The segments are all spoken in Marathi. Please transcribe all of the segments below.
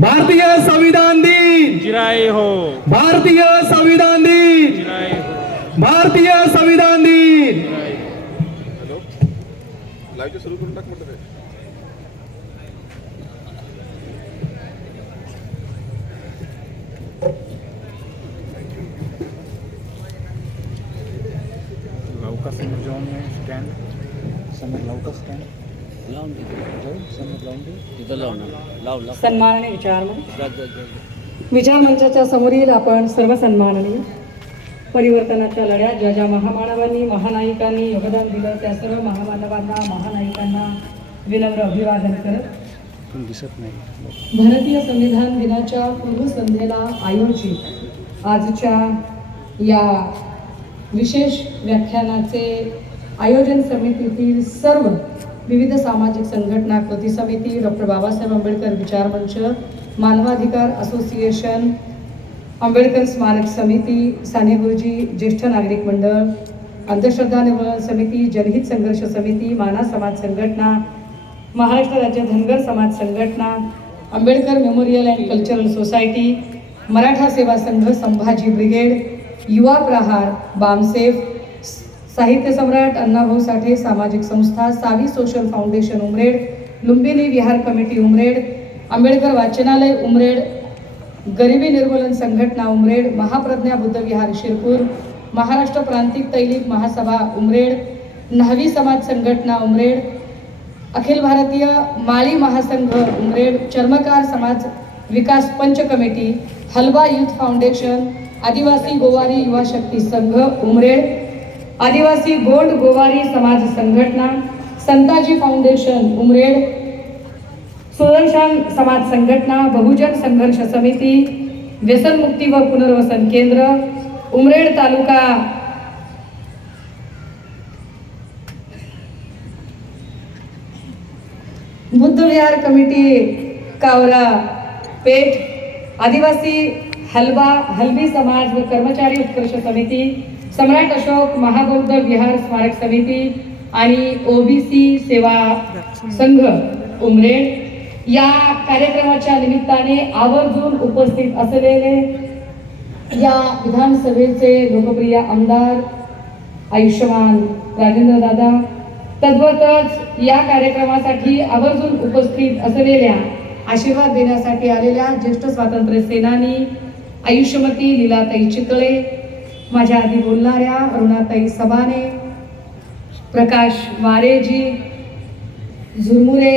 भारतीय संविधान दिन जिराए हो, भारतीय संविधान दिन जिराए हो, भारतीय संविधान दिन लाईव्ह सुरू करून टाक म्हटलं ते. लवकर समोर जाऊन स्टँड समोर लवकर स्टँड लावून दे जाऊ समोर लावून दे. तिथं लाव सन्माननीय विचारमंचाच्या समोरील आपण सर्व सन्माननीय परिवर्तनाच्या लढ्यात ज्या ज्या महामानवांनी महानायिकांनी योगदान दिलं त्या सर्व महामानवांना महानायिकांना विनम्र अभिवादन करत पण दिसत नाही. भारतीय संविधान दिनाच्या पूर्वसंध्येला आयोजित आजच्या या विशेष व्याख्यानाचे आयोजन समितीतील सर्व विविध सामाजिक संघटना, कृती समिती, डॉक्टर बाबासाहेब आंबेडकर विचार मंच, मानवाधिकार असोसिएशन, आंबेडकर स्मारक समिती, साने गुरुजी ज्येष्ठ नागरिक मंडळ, अंधश्रद्धा निर्मूलन समिती, जनहित संघर्ष समिती, माना समाज संघटना, महाराष्ट्र राज्य धनगर समाज संघटना, Ambedkar memorial and cultural society, Maratha सेवा संघ, संभाजी ब्रिगेड, युवा प्रहार, बामसेफ, साहित्य सम्राट अण्णाभाऊ साठे सामाजिक संस्था, सावी सोशल फाउंडेशन उमरेड, लुंबिनी विहार कमिटी उमरेड, आंबेडकर वाचनालय उमरेड, गरिबी निर्मूलन संघटना उमरेड, महाप्रज्ञा बुद्ध विहार शिरपूर, महाराष्ट्र प्रांतिक तैलिक महासभा उमरेड, न्हावी समाज संघटना उमरेड, अखिल भारतीय माळी महासंघ उमरेड, चर्मकार समाज विकास पंच कमिटी, हलवा यूथ फाउंडेशन, आदिवासी गोवारी युवा शक्ती संघ उमरेड, आदिवासी गोंड गोवारी समाज संघटना, संताजी फाउंडेशन उमरेड, सुदर्शन समाज संघटना, बहुजन संघर्ष समिती, व्यसनमुक्ती व पुनर्वसन केंद्र उमरेड तालुका, बुद्धविहार कमिटी कावरा पेठ, आदिवासी हलवी समाज व कर्मचारी उत्कर्ष समिती, सम्राट अशोक महाबौद्ध विहार स्मारक समिती आणि ओबीसी सेवा संघ उमरेड या कार्यक्रमाच्या निमित्ताने आवर्जून उपस्थित असलेले या विधानसभेचे लोकप्रिय आमदार आयुष्यमान राजेंद्र दादा, तद्वतच या कार्यक्रमासाठी आवर्जून उपस्थित असलेल्या आशीर्वाद देण्यासाठी आलेल्या ज्येष्ठ स्वातंत्र्य सेनानी आयुष्यमती लीलाताई चितळे, माझ्या आधी बोलणाऱ्या अरुणाताई सबाने, प्रकाश वारेजी, झुरमुरे,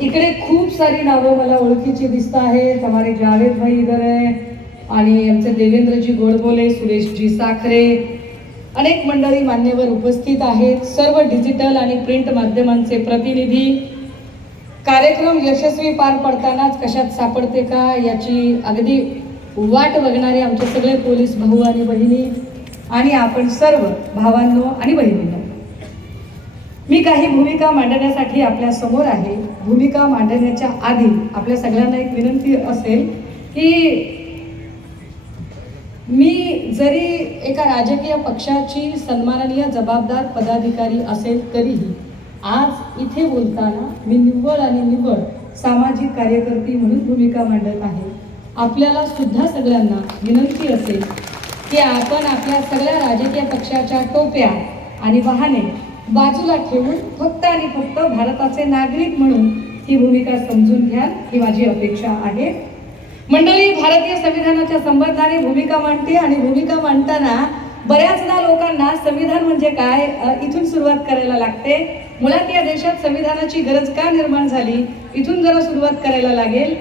इकडे खूप सारी नावं मला ओळखीची दिसत आहेत. हमारे जावेद भाई इधर आहे आणि आमचे देवेंद्रजी गोडबोले, सुरेशजी साखरे, अनेक मंडळी मान्यवर उपस्थित आहेत. सर्व डिजिटल आणि प्रिंट माध्यमांचे प्रतिनिधी. कार्यक्रम यशस्वी पार पडतानाच कशात सापडते का याची अगदी वाट बघणारे आमचे सगळे पोलीस भाऊ आणि बहिणी आणि आपण सर्व भावांनो आणि बहिणींनो, मी काही भूमिका मांडण्यासाठी आपल्या समोर आहे. भूमिका मांडण्याच्या आधी आपल्या सगळ्यांना एक विनंती असेल की मी जरी एका राजकीय पक्षाची सन्माननीय जबाबदार पदाधिकारी असेल तरीही आज इथे बोलताना मी निव्वळ आणि निव्वळ सामाजिक कार्यकर्ती म्हणून भूमिका मांडत आहे. आपल्याला सुद्धा सगळ्यांना विनंती असेल की आपण आपल्या सगळ्या राजकीय पक्षाच्या टोप्या आणि वाहने बाजूला ठेवून फक्त आणि फक्त भारताचे नागरिक म्हणून ही भूमिका समजून घ्या, ही माझी अपेक्षा आहे. मंडळी, भारतीय संविधानाच्या संबंधाने भूमिका मांडते आणि भूमिका मांडताना बऱ्याचदा लोकांना संविधान म्हणजे काय इथून सुरुवात करायला लागते. मुळात या देशात संविधानाची गरज का निर्माण झाली इथून जरा सुरुवात करायला लागेल.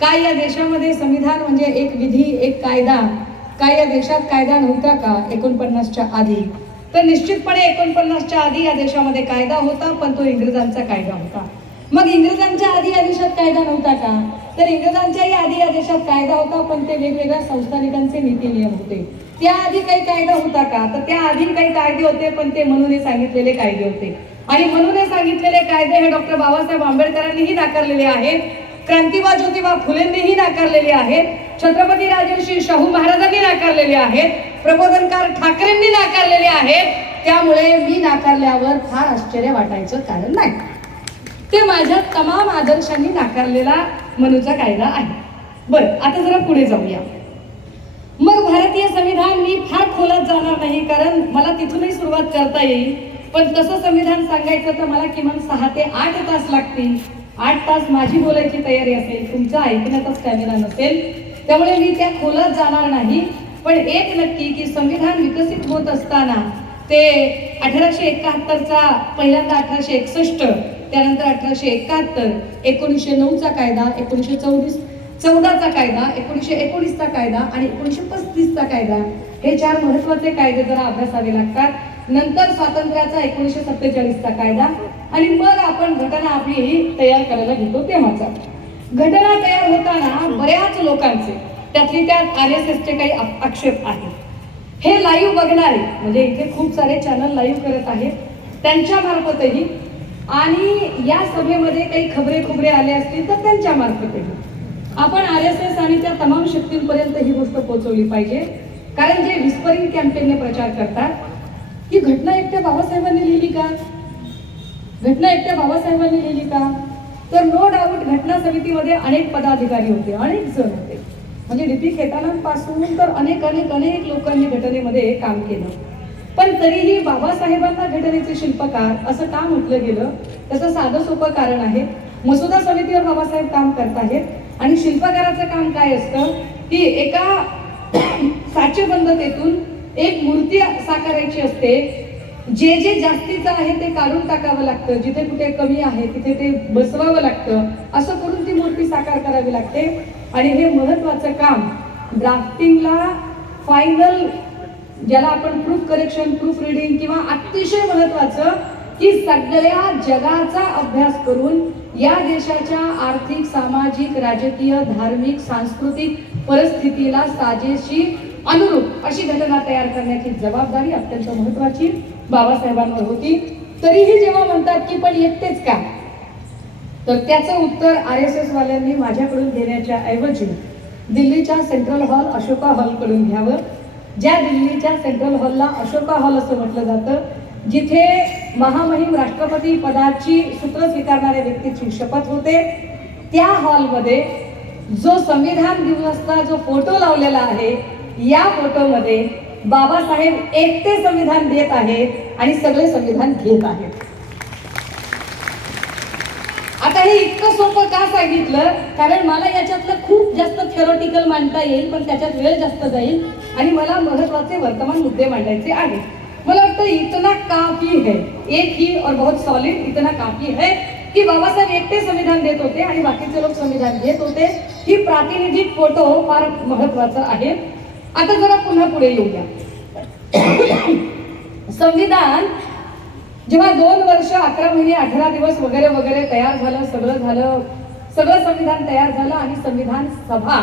काय या देशामध्ये संविधान म्हणजे एक विधी, एक कायदा, काय या देशात कायदा नव्हता का 49च्या आधी? तर निश्चितपणे 49च्या आधी या देशामध्ये कायदा होता, पण तो इंग्रजांचा कायदा होता. मग इंग्रजांच्या आधी या देशात कायदा नव्हता का? तर इंग्रजांच्याही आधी या देशात कायदा होता, पण ते वेगवेगळ्या संस्थानिकांचे नीती नियम होते. त्याआधी काही कायदा होता का? तर त्याआधी काही कायदे होते, पण ते म्हणून सांगितलेले कायदे होते. आणि म्हणून सांगितलेले कायदे हे डॉक्टर बाबासाहेब आंबेडकरांनीही नाकारलेले आहेत, क्रांतिबा ज्योतिबा फुलेंनीही नाकारलेले आहेत, छत्रपती राजर्षी शाहू महाराजांनी नाकारलेले आहेत, प्रबोधनकार ठाकरेंनी नाकारलेले आहेत. त्यामुळे मी नाकारल्यावर फार आश्चर्य वाटायचं कारण नाही. ते माझ्या तमाम आदर्शांनी नाकारलेला मनूचा कायदा आहे. बरं, आता जरा पुढे जाऊया. मग भारतीय संविधान मी फार खोलात जाणार नाही, कारण मला तिथूनही सुरुवात करता येईल. पण तसं संविधान सांगायचं तर मला किमान 6 ते 8 तास लागतील. 8 तास माझी बोलायची तयारी असेल, तुमचा ऐकण्याचा स्टॅमिना नसेल, त्यामुळे मी त्या खोलात जाणार नाही. पण एक नक्की की संविधान विकसित होत असताना ते 1871चा पहिल्यांदा 1861, त्यानंतर 1871, 1909चा कायदा, 1914चा कायदा, 1919चा कायदा आणि 1935चा कायदा, हे 4 महत्वाचे कायदे जरा अभ्यासावे लागतात. नंतर स्वातंत्र्याचा 1947चा कायदा आणि मग आपण घटना आपली तयार करायला घेतो तेव्हाचा. घटना तयार होताना बऱ्याच लोकांचे, त्यातली त्यात RSSचे काही आक्षेप आहेत. हे लाईव्ह बघणारे, म्हणजे इथे खूप सारे चॅनल लाईव्ह करत आहेत, त्यांच्या मार्फतही आणि या सभेमध्ये काही खबरे आले असतील तर त्यांच्या मार्फतही आपण RSS आणि त्या तमाम शक्तींपर्यंत ही गोष्ट पोहोचवली पाहिजे. कारण जे विस्परिंग कॅम्पेनने प्रचार करतात की घटना एकट्या बाबासाहेबांनी लिहिली का, घटना एकट्या बाबासाहेबांनी लिहिली का, तर नो डाऊट घटना समितीमध्ये अनेक पदाधिकारी होते, अनेक जण होते. म्हणजे डी.पी. खेतानांपासून तर अनेक लोकांनी घटनेमध्ये काम केलं. पण तरीही बाबासाहेबांना घटनेचे शिल्पकार असं का म्हटलं गेलं, त्याचं साधं सोपं कारण आहे. मसुदा समितीवर बाबासाहेब काम करत आहेत आणि शिल्पकाराचं काम काय असतं की एका साचेबंदतेतून एक मूर्ती साकारायची असते. जे जास्तीचं आहे ते काढून टाकावं लागतं, जिथे कुठे कमी आहे तिथे ते बसवावं लागतं, असं करून ती मूर्ती साकार करावी लागते. आणि हे महत्वाचं काम ड्राफ्टिंगला फायनल, ज्याला आपण प्रूफ करेक्शन, प्रूफ रिडिंग किंवा अतिशय महत्वाचं की सगळ्या जगाचा अभ्यास करून या देशाच्या आर्थिक, सामाजिक, राजकीय, धार्मिक, सांस्कृतिक परिस्थितीला साजेशी अनुरूप अशी घटना तयार करण्याची जबाबदारी अत्यंत महत्वाची बाबासाहेबांवर होती. तरीही जेव्हा म्हणतात की पण एकटेच का, तर त्याचं उत्तर RSS वाल्यांनी माझ्याकडून घेण्याच्या ऐवजी दिल्लीच्या सेंट्रल हॉल, अशोका हॉल कडून घ्यावं. ज्या दिल्लीच्या सेंट्रल हॉलला अशोका हॉल असं म्हटलं जातं, जिथे महामहिम राष्ट्रपती पदाची सूत्र स्वीकारणाऱ्या व्यक्तीची शपथ होते, त्या हॉलमध्ये जो संविधान दिवसाचा जो फोटो लावलेला आहे, या फोटोमध्ये बाबासाहेब एकटे संविधान देत आहेत आणि सगळे संविधान घेत आहेत. आता हे इतकं सोपं का सांगितलं, कारण मला याच्यातलं खूप जास्त थेरोटिकल मांडता येईल, पण त्याच्यात वेळ जास्त जाईल आणि मला महत्वाचे वर्तमान मुद्दे मांडायचे आहेत. मला वाटतं इतना काफी है, एक ही और बहुत सॉलिड इतना काफी है की बाबासाहेब एकटे संविधान देत होते आणि बाकीचे लोक संविधान घेत होते. ही प्रातिनिधिक फोटो फार महत्वाचा आहे. आता जरा पुन्हा पुढे येऊया. संविधान जेव्हा 2 वर्ष 11 महिने 18 दिवस वगैरे तयार झालं, सगळं संविधान तयार झालं आणि संविधान सभा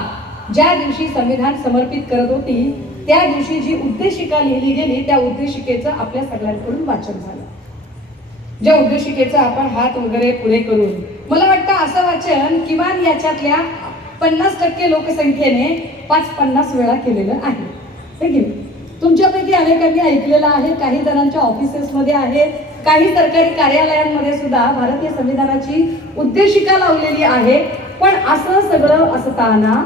ज्या दिवशी संविधान समर्पित करत होती, त्या दिवशी जी उद्देशिका लिहिली गेली, त्या उद्देशिकेचं आपल्या सगळ्यांकडून वाचन झालं. ज्या उद्देशिकेचं आपण हात वगैरे पुढे करून, मला वाटतं असं वाचन किमान याच्यातल्या 50% लोकसंख्येने 5-50 वेळा केलेलं आहे. हे की तुमच्यापैकी अनेकांनी ऐकलेलं आहे, काही जणांच्या ऑफिसेसमध्ये आहे, काही सरकारी कार्यालयांमध्ये सुद्धा भारतीय संविधानाची उद्देशिका लावलेली आहे. पण असं सगळं असताना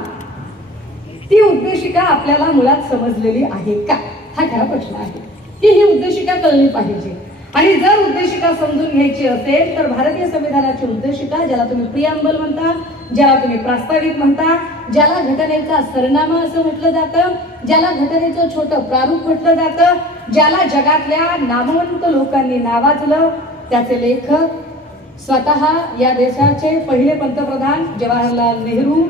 ती उद्देशिका आपल्याला मुळात समजलेली आहे का, हा खरा प्रश्न आहे. की ही उद्देशिका कळली पाहिजे. आणि जर उद्देशिका समजून घ्यायची असेल तर भारतीय संविधानाची उद्देशिका, ज्याला तुम्ही प्रिअम्बल म्हणता, ज्याला तुम्ही प्रास्ताविक म्हणता, ज्याला घटनेचा सरनामा असं म्हटलं जातं, ज्याला घटनेचं छोटं प्रारूप म्हटलं जातं, ज्याला जगातल्या नामवंत लोकांनी नावाजलं, त्याचे लेखक स्वतः या देशाचे पहिले पंतप्रधान जवाहरलाल नेहरू.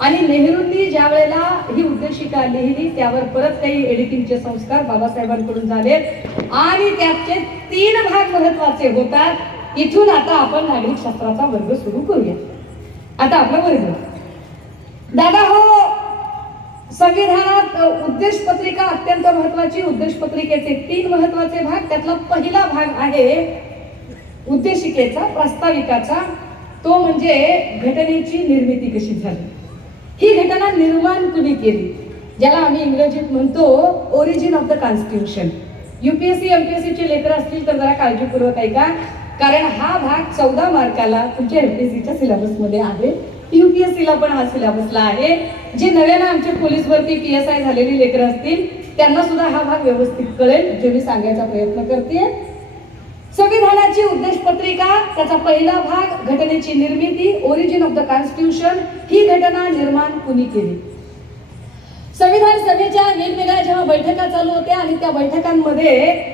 आणि नेहरूंनी ज्या वेळेला ही उद्देशिका लिहिली त्यावर परत काही एडिटिंगचे संस्कार बाबासाहेबांकडून झाले आणि त्याचे 3 भाग महत्वाचे होतात. इथून आता आपण नागरिक शास्त्राचा वर्ग सुरू करूया. आता आपला वर्ग, दादा हो, संविधानात उद्देश पत्रिका अत्यंत महत्वाची. उद्देश पत्रिकेचे 3 महत्वाचे भाग, त्यातला पहिला भाग आहे उद्देशिकेचा, प्रास्ताविकाचा. तो म्हणजे घटनेची निर्मिती कशी झाली, ही घटना निर्माण कुणी केली, ज्याला आम्ही इंग्रजीत म्हणतो origin of the constitution. UPSC MPSC चे लेकर असतील तर जरा काळजीपूर्वक ऐका. कारण हा भाग 14 मार्काला तुमच्या एमपीएससीच्या सिलेबसमध्ये आहे, UPSCला पण हा सिलेबसला आहे. जे नव्यानं आमचे पोलीस भरती PSI झालेली लेकरं असतील त्यांना सुद्धा हा भाग व्यवस्थित कळेल जे मी सांगायचा प्रयत्न करते. संविधानाची उद्देश पत्रिका, त्याचा पहिला भाग घटनेची निर्मिती, ओरिजिन ऑफ द कॉन्स्टिट्यूशन. ही घटना निर्माण कुणी केली? संविधान सभेच्या वेगवेगळ्या जेव्हा बैठका चालू होत्या आणि त्या बैठकांमध्ये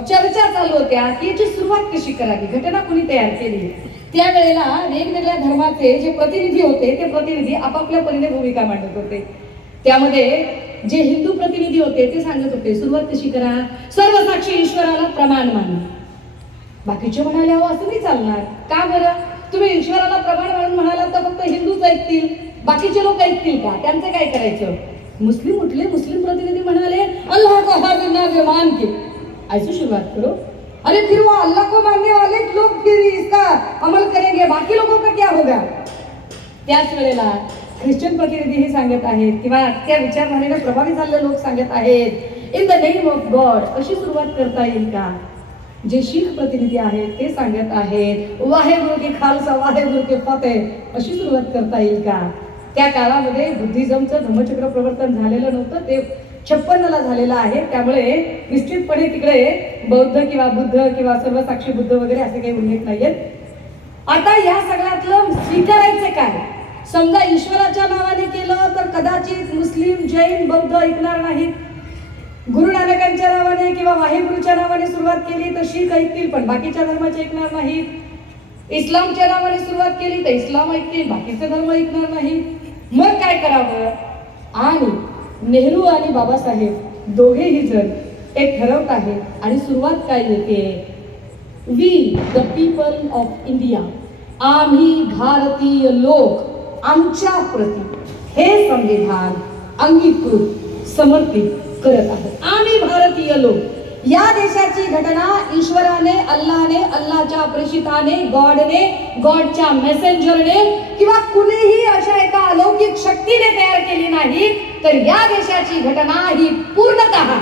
चर्चा चालू होत्या की याची सुरुवात कशी करावी, घटना कुणी तयार केली. त्यावेळेला वेगवेगळ्या धर्माचे जे प्रतिनिधी होते ते प्रतिनिधी आपापल्या परीने भूमिका मांडत होते. त्यामध्ये जे हिंदू प्रतिनिधी होते ते सांगत होते सुरुवात कशी करा, सर्व साक्षी ईश्वराला प्रमाण माना. बाकीचे म्हणाले अहो असं नाही चालणार. का बरं? तुम्ही ईश्वराला प्रमाण मानून म्हणाला तर फक्त हिंदूच ऐकतील, बाकीचे लोक ऐकतील का? त्यांचं काय करायचं? मुस्लिम उठले, मुस्लिम प्रतिनिधी म्हणाले अल्लाह को हाजिर नाजिर मान के ऐसे शुरुआत करो. अरे फिर वो अल्लाह को मानने वाले लोग फिर इसका अमल करेंगे, बाकी लोगों का क्या होगा? त्याच वेळेला ख्रिश्चन प्रतिनिधी हे सांगत आहेत किंवा त्या विचारधारेने प्रभावित झालेले लोक सांगत आहेत in the name of God. अशी सुरुवात करता येईल का? जे शीख प्रतिनिधी आहेत ते सांगत आहेत वाहेगुरु की खालसा वाहेगुरु के फतेह. अशी सुरुवात करता येईल का? त्या काळामध्ये बुद्धिझमचं धम्मचक्र प्रवर्तन झालेलं नव्हतं, ते 56ला झालेलं आहे. त्यामुळे निश्चितपणे तिकडे बौद्ध किंवा बुद्ध किंवा सर्वसाक्षी बुद्ध वगैरे असे काही उल्लेख नाहीयेत. आता या सगळ्यातलं स्वीकारायचं काय? समजा ईश्वराच्या नावाने केलं तर कदाचित मुस्लिम, जैन, बौद्ध ऐकणार नाहीत. गुरु नानकांच्या नावाने किंवा वाहेगुरुच्या नावाने सुरुवात केली तर शीख ऐकतील पण बाकीच्या धर्माचे ऐकणार नाहीत. इस्लामच्या नावाने सुरुवात केली तर इस्लाम ऐकतील, बाकीचे धर्म ऐकणार नाहीत. मग काय करावं? आणि नेहरू आणि बाबासाहेब दोघेही जण एक ठरवत आहेत आणि सुरुवात काय येते? We the people of India, आम्ही भारतीय लोक आमच्या प्रती हे संविधान अंगीकृत समर्पित करत आहोत. आम्ही भारतीय लोक. या देशाची घटना ईश्वराने, अल्लाने, अल्लाच्या प्रेषिताने, गॉडने, गॉडच्या मेसेंजरने किंवा कुणीही अशा एका अलौकिक शक्तीने तयार केली नाही. तर या देशाची घटना ही पूर्णतः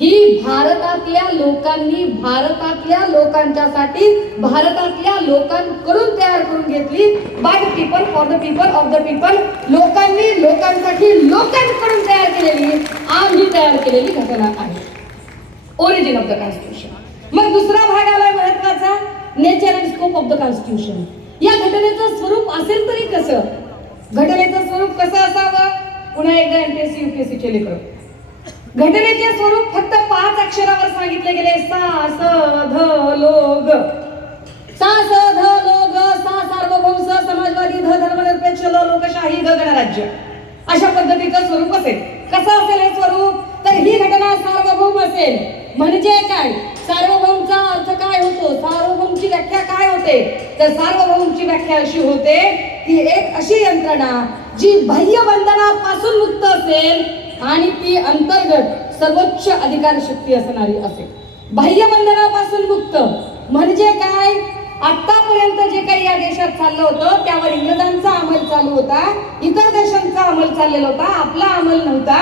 ही भारतातल्या लोकांनी, भारतातल्या लोकांच्यासाठी, भारतातल्या लोकांकडून तयार करून घेतली. By the people, for the people, of the people. लोकांनी, लोकांसाठी, लोकांकडून तयार केलेली, आम्ही तयार केलेली घटना आहे. Origin of the constitution. मग दुसरा भाग आलाय महत्वाचा, nature and scope of the constitution. या घटनेचं स्वरूप असेल तरी कसं? घटनेचं स्वरूप कसं असावं? पुन्हा एकदा एमपीएससी UPSCचे लेकरं. घटनेचे स्वरूप फक्त 5 अक्षरावर सांगितले गेले. सा स ध लो ग. सा स ध लो ग. सा सार्वभौम, स समाजवादी, ध धर्मनिरपेक्ष, ल लोकशाही, ग गणराज्य. अशा पद्धतीचं स्वरूप असेल. कसं असेल हे स्वरूप? तर ही घटना सार्वभौम असेल. म्हणजे काय? सार्वभौमचा अर्थ काय होतो? सार्वभौमची व्याख्या काय होते? तर सार्वभौमची व्याख्या अशी होते की एक अशी यंत्रणा जी बाह्य बंधनापासून मुक्त असेल आणि ती अंतर्गत सर्वोच्च अधिकार शक्ती असणारी असेल. बाह्य बंधनापासून मुक्त म्हणजे काय? आतापर्यंत जे काही या देशात चाललं होतं त्यावर इंग्रजांचा अंमल चालू होता, इतर देशांचा अंमल चाललेला होता, आपला अंमल नव्हता.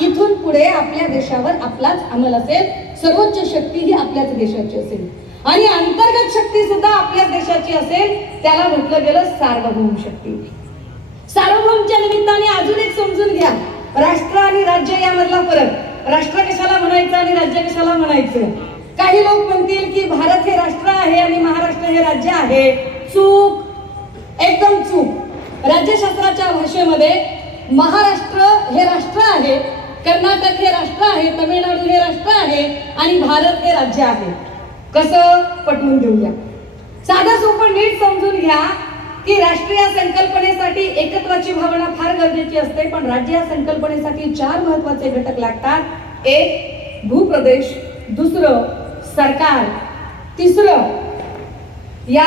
इथून पुढे आपल्या देशावर आपलाच अंमल असेल. सर्वोच्च शक्ती ही आपल्याच देशाची असेल आणि अंतर्गत शक्ती सुद्धा आपल्याच देशाची असेल. त्याला म्हटलं गेलं सार्वभौम शक्ती. सार्वभौमच्या निमित्ताने अजून एक समजून घ्या, राष्ट्र आणि राज्य यामधला फरक. राष्ट्र कशाला म्हणायचं आणि राज्य कशाला म्हणायचं? काही लोक म्हणतील की भारत हे राष्ट्र आहे आणि महाराष्ट्र हे राज्य आहे. चूक, एकदम चूक. राज्यशास्त्राच्या भाषेमध्ये महाराष्ट्र हे राष्ट्र आहे, कर्नाटक हे राष्ट्र आहे, तमिळनाडू हे राष्ट्र आहे आणि भारत हे राज्य आहे. कसं? पटवून देऊया. साधं सोपं नीट समजून घ्या की राष्ट्रीय संकल्पनेसाठी एकत्वाची भावना फार गरजेची असते, पण राज्य या संकल्पनेसाठी 4 महत्वाचे घटक लागतात. एक भूप्रदेश, दुसरं सरकार, तिसरं या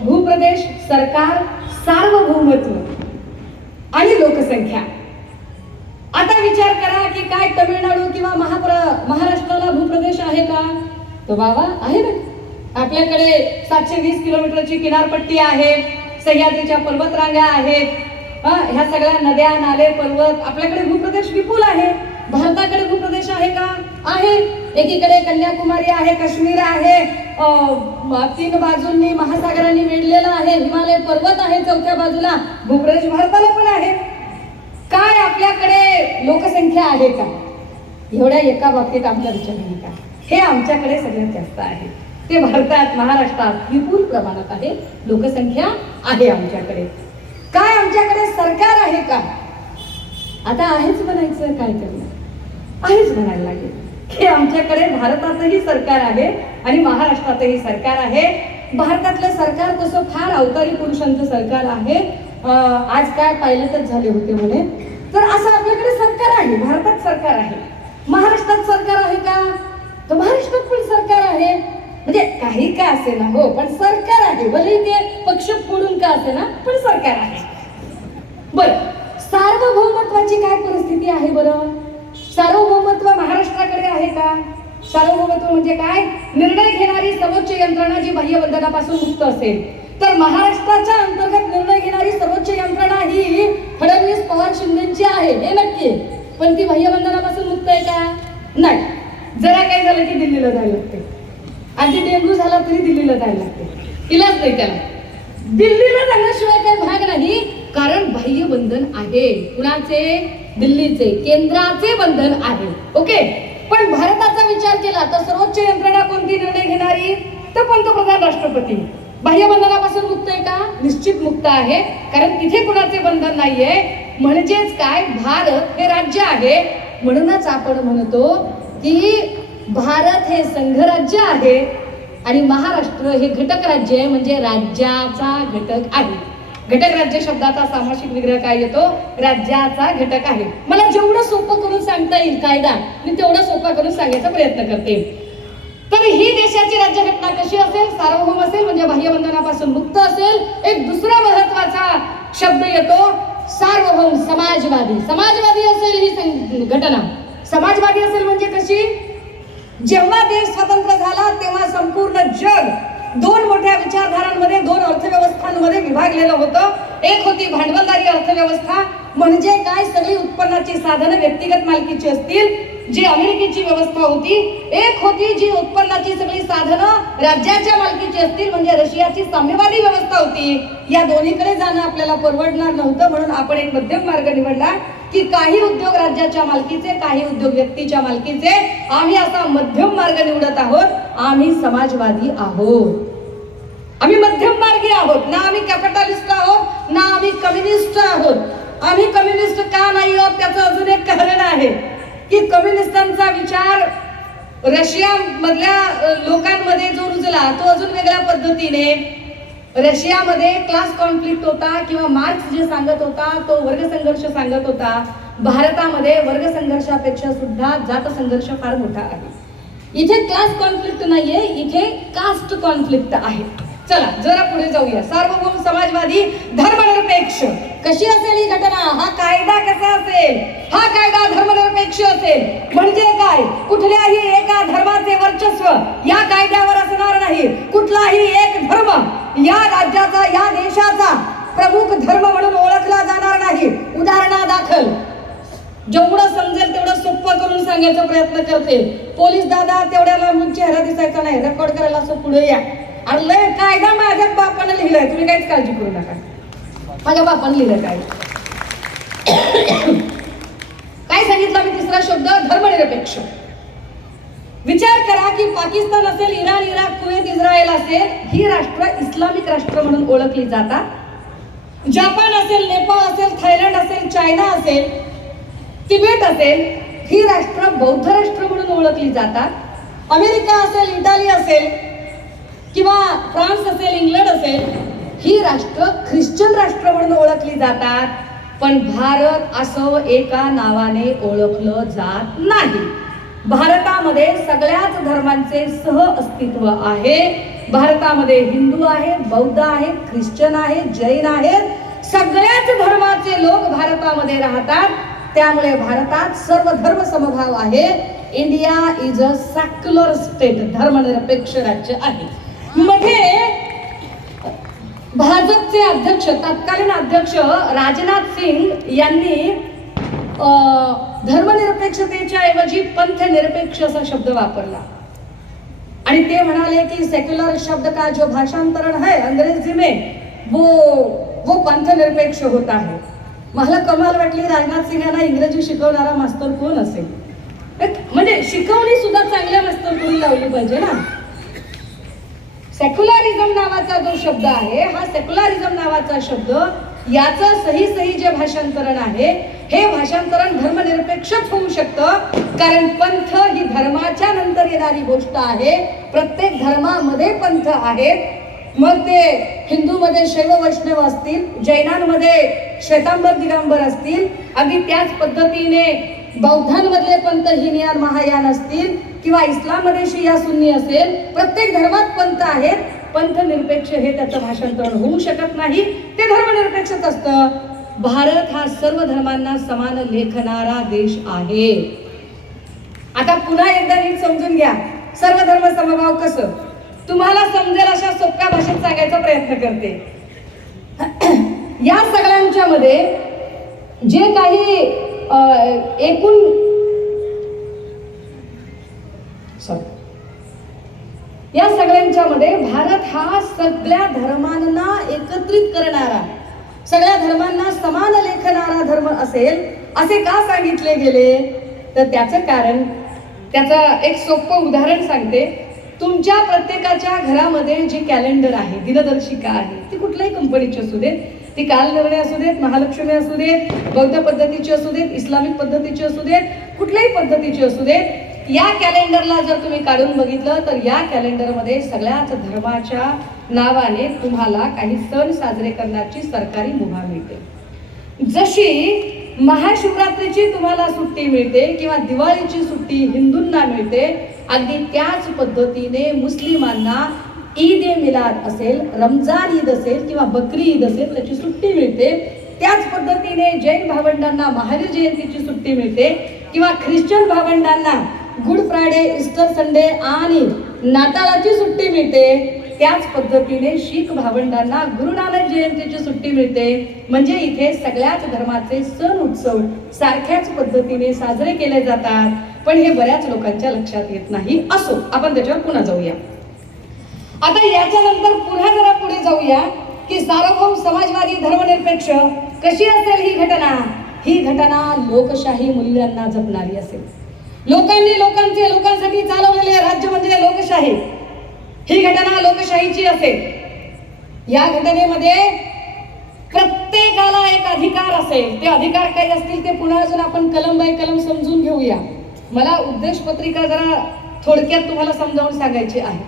भूप्रदेश, सरकार, सार्वभौमत्व आणि लोकसंख्या. आता विचार करा की काय तमिळनाडू किंवा महाराष्ट्राला भूप्रदेश आहे का? तो बाबा आहे ना. आपल्याकडे 720 किलोमीटरची किनारपट्टी आहे, सह्याद्रीच्या पर्वतरांगा आहेत, ह्या सगळ्या नद्या, नाले, पर्वत. आपल्याकडे भूप्रदेश विपुल आहे. भारताकडे भूप्रदेश आहे का? आहे. एकीकडे कन्याकुमारी आहे, काश्मीर आहे, 3 बाजूंनी महासागरांनी वेढलेला आहे, हिमालय पर्वत आहे, चौथ्या बाजूला भूप्रदेश भारताला पण आहे. काय आपल्याकडे लोकसंख्या आहे का? एवढ्या एका बाबतीत आमचा विचार नाही का? हे आमच्याकडे सगळ्यात जास्त आहे. ते भारतात, महाराष्ट्रात विपुल प्रमाणात आहे, लोकसंख्या आहे आमच्याकडे. काय आमच्याकडे सरकार आहे का? आता आहेच म्हणायचं, काय करणार, आहेच म्हणायला लागेल की आमच्याकडे भारतातही सरकार आहे आणि महाराष्ट्रातही सरकार आहे. भारतातलं सरकार तसं फार अवतारी पुरुषांचं सरकार आहे. आज काय पायलटच झाले होते म्हणे. तर असं आपल्याकडे सरकार आहे, भारतात सरकार आहे. महाराष्ट्रात सरकार आहे का? तर महाराष्ट्रात पण सरकार आहे. म्हणजे काही का असे ना, हो, पण सरकार आहे. भले ते पक्ष फोडून का असे ना, पण सरकार आहे. बरं, सार्वभौमत्वाची काय परिस्थिती आहे बरं? सार्वभौमत्व महाराष्ट्राकडे आहे का? सार्वभौमत्व म्हणजे काय? निर्णय घेणारी सर्वोच्च यंत्रणा जी बाह्यबंधनापासून मुक्त असेल, तर महाराष्ट्राच्या अंतर्गत निर्णय घेणारी सर्वोच्च यंत्रणा ही फडणवीस, पवार, शिंदेची आहे, हे नक्की. पण ती बाह्यबंधनापासून मुक्त आहे का? नाही. जरा काही झालं की दिल्लीला जायला लागते. अगदी डेंग्यू झाला तरी दिल्लीला जायला लागते, इलाज नाही त्याला. दिल्लीला जाण्याशिवाय काही भाग नाही, कारण बाह्य बंधन आहे. कुणाचे? दिल्लीचे, केंद्राचे बंधन आहे. ओके. पण भारताचा विचार केला तर सर्वोच्च यंत्रणा कोणती निर्णय घेणारी? तर पंतप्रधान, राष्ट्रपती. बाह्य बंधनापासून मुक्त आहे का? निश्चित मुक्त आहे, कारण तिथे कुणाचे बंधन नाहीये. म्हणजेच काय, भारत हे राज्य आहे. म्हणूनच आपण म्हणतो की भारत हे संघराज्य आहे आणि महाराष्ट्र हे घटक राज्य आहे, म्हणजे राज्याचा घटक आहे. घटक राज्य शब्दाचा सामासिक विग्रह काय येतो? राज्याचा घटक आहे. मला जेवढं सोपं करून सांगता येईल कायदा, मी तेवढं सोपं करून सांगायचा प्रयत्न करते. तर ही देशाची राज्यघटना कशी असेल? सार्वभौम असेल, म्हणजे बाह्यबंधनापासून मुक्त असेल. एक दुसरा महत्वाचा शब्द येतो, सार्वभौम समाजवादी. समाजवादी असेल ही घटना. समाजवादी असेल म्हणजे कशी? जेव्हा देश स्वतंत्र झाला तेव्हा संपूर्ण जग 2 मोठ्या विचारधारांमध्ये, 2 अर्थव्यवस्थांमध्ये विभागलेलं होतं. एक होती भांडवलदारी अर्थव्यवस्था, म्हणजे काय, सगळी उत्पन्नाची साधनं व्यक्तिगत मालकीची असतील, जी अमेरिकेची व्यवस्था होती. एक होती जी उत्पन्नाची सगळी साधनं राज्याच्या मालकीची असतील, म्हणजे रशियाची साम्यवादी व्यवस्था होती. या दोन्हीकडे जाणं आपल्याला परवडणार नव्हतं, म्हणून आपण एक मध्यम मार्ग निवडला की काही उद्योग राज्याच्या मालकीचे, काही उद्योग व्यक्तीच्या मालकीचे. आम्ही असा मध्यम मार्ग निवडत आहोत. आम्ही समाजवादी आहोत. आम्ही मध्यम मार्गी आहोत. ना आम्ही कॅपिटलिस्ट आहोत, ना आम्ही कम्युनिस्ट आहोत. आम्ही कम्युनिस्ट का नाही आहोत त्याचं अजून एक कारण आहे की कम्युनिस्टांचा विचार रशिया मधल्या लोकांमध्ये जो रुजला तो अजून वेगळ्या पद्धतीने. रशियामध्ये क्लास कॉन्फ्लिक्ट होता, किंवा मार्क्स जे सांगत होता तो वर्ग संघर्ष सांगत होता. भारतामध्ये वर्ग संघर्षापेक्षा सुद्धा जात संघर्ष फार मोठा आहे. इथे क्लास कॉन्फ्लिक्ट नाहीये, इथे कास्ट कॉन्फ्लिक्ट आहे. चला जरा पुढे जाऊया. सार्वभौम, समाजवादी, धर्मनिरपेक्ष कशी असेल ही घटना? हा कायदा कसा असेल? हा कायदा धर्मनिरपेक्ष असेल. म्हणजे काय? कुठल्याही एका धर्माचे वर्चस्व या कायद्यावर असणार नाही. कुठलाही एक धर्म या राज्याचा, या देशाचा प्रमुख धर्म म्हणून ओळखला जाणार नाही. उदाहरणादाखल जेवढं समजेल तेवढं सोपं करून सांगायचा प्रयत्न करते. पोलीस दादा तेवढ्याला लांबून चेहरा दिसायचा नाही, रेकॉर्ड करायला असं पुढे या. आणि लय कायदा माझ्या बापाने लिहिलाय, तुम्ही काहीच काळजी करू नका. माझ्या बापाने लिहिलं काय? काय सांगितलं मी? तिसरा शब्द धर्मनिरपेक्ष. विचार करा की पाकिस्तान असेल, इराण, इराक, कुवेत, इस्रायल असेल, ही राष्ट्र इस्लामिक राष्ट्र म्हणून ओळखली जातात. जपान असेल, नेपाळ असेल, थायलंड असेल, चायना असेल, तिबेट असेल, ही राष्ट्र बौद्ध राष्ट्र म्हणून ओळखली जातात. अमेरिका असेल, इटाली असेल, किंवा फ्रान्स असेल, इंग्लंड असेल, ही राष्ट्र ख्रिश्चन राष्ट्र म्हणून ओळखली जातात. पण भारत असं एका नावाने ओळखलं जात नाही. भारतामध्ये सगळ्याच धर्मांचे सह अस्तित्व आहे. भारतामध्ये हिंदू आहे, बौद्ध आहे, ख्रिश्चन आहे, जैन आहेत. सगळ्याच धर्माचे लोक भारतामध्ये राहतात. त्यामुळे भारतात सर्व धर्म समभाव आहे. India is a secular state, धर्मनिरपेक्ष राज्य आहे. मध्ये भाजपचे अध्यक्ष, तत्कालीन अध्यक्ष राजनाथ सिंग यांनी धर्मनिरपेक्षतेच्या ऐवजी पंथनिरपेक्ष असा शब्द वापरला आणि ते म्हणाले की सेक्युलर शब्द का जो भाषांतरण है अंग्रेजी में वो पंथनिरपेक्ष होता है. मला कमाल वाटली राजनाथ सिंगांना इंग्रजी शिकवणारा मास्तर कोण असेल. म्हणजे शिकवणी सुद्धा चांगल्या मास्तर कोणी लावली पाहिजे ना. सेक्युलरिझम नावाचा जो शब्द आहे हा सेक्युलरिझम नावाचा शब्द याचं सही जे भाषांतरण आहे हे भाषांतरण धर्मनिरपेक्षच होऊ शकतं कारण पंथ ही धर्माच्या नंतर येणारी गोष्ट आहे. प्रत्येक धर्मामध्ये पंथ आहेत. मग ते हिंदूमध्ये शैव वैष्णव असतील, जैनांमध्ये श्वेतांबर दिगंबर असतील, अगदी त्याच पद्धतीने बौद्धांमधले पंथ हिनयान महायान असतील किंवा इस्लाममध्ये शिया सुन्नी असेल. प्रत्येक धर्मात पंथ आहेत. पंथ निरपेक्ष हे त्याचं भाषांतरण होऊ शकत नाही. ते धर्मनिरपेक्षच असतं. भारत हा सर्व धर्मांना समान लेखणारा देश आहे. आता पुन्हा एकदा नीट समजून घ्या. सर्व धर्म समभाव कसं तुम्हाला समजेल अशा सोप्या भाषेत सांगायचा प्रयत्न करते. या सगळ्यांच्या मध्ये जे काही एकूण या सगळ्यांच्या मध्ये भारत हा सगळ्या धर्मांना एकत्रित करणारा, सगळ्या धर्मांना समान लेखणारा धर्म असेल असे का सांगितले गेले तर त्याचं कारण, त्याचं एक सोपं उदाहरण सांगते. तुमच्या प्रत्येकाच्या घरामध्ये जे कॅलेंडर आहे, दिनदर्शिका आहे, ती कुठल्याही कंपनीची असू देत, ती कालनिर्णय असू देत, महालक्ष्मी असू देत, बौद्ध पद्धतीची असू देत, इस्लामिक पद्धतीची असू देत, कुठल्याही पद्धतीची असू देत, या कॅलेंडरला जर तुम्ही काढून बघितलं तर या कॅलेंडरमध्ये सगळ्याच धर्माच्या नावाने तुम्हाला काही सण साजरे करण्याची सरकारी मुभा मिळते. जशी महाशिवरात्रीची तुम्हाला सुट्टी मिळते किंवा दिवाळीची सुट्टी हिंदूंना मिळते, अगदी त्याच पद्धतीने मुस्लिमांना ईद ए मिलाद असेल, रमजान ईद असेल किंवा बकरी ईद असेल त्याची सुट्टी मिळते. त्याच पद्धतीने जैन भावंडांना महावीर जयंतीची सुट्टी मिळते किंवा ख्रिश्चन भावंडांना गुड फ्रायडे, ईस्टर संडे आणि नाताळाची सुट्टी मिळते. त्याच पद्धतीने शीख भावंडांना गुरु नानक जयंतीची सुट्टी मिळते. म्हणजे इथे सगळ्याच धर्माचे सण उत्सव सारख्याच पद्धतीने साजरे केले जातात. पण हे बऱ्याच लोकांच्या लक्षात येत नाही. असो, आपण त्याच्यावर पुन्हा जाऊया. आता याच्यानंतर पुन्हा जरा पुढे जाऊया की सार्वभौम समाजवादी धर्मनिरपेक्ष कशी असेल ही घटना. ही घटना लोकशाही मूल्यांना जपणारी असेल. लोकांनी लोकांसाठी चालवलेले राज्य म्हणजे लोकशाही. ही घटना लोकशाहीची असेल. या घटनेमध्ये प्रत्येकाला एक अधिकार असेल. ते अधिकार काही असतील ते पुन्हा अजून आपण कलम बाय कलम समजून घेऊया. मला उद्देश पत्रिका जरा थोडक्यात तुम्हाला समजावून सांगायची आहे.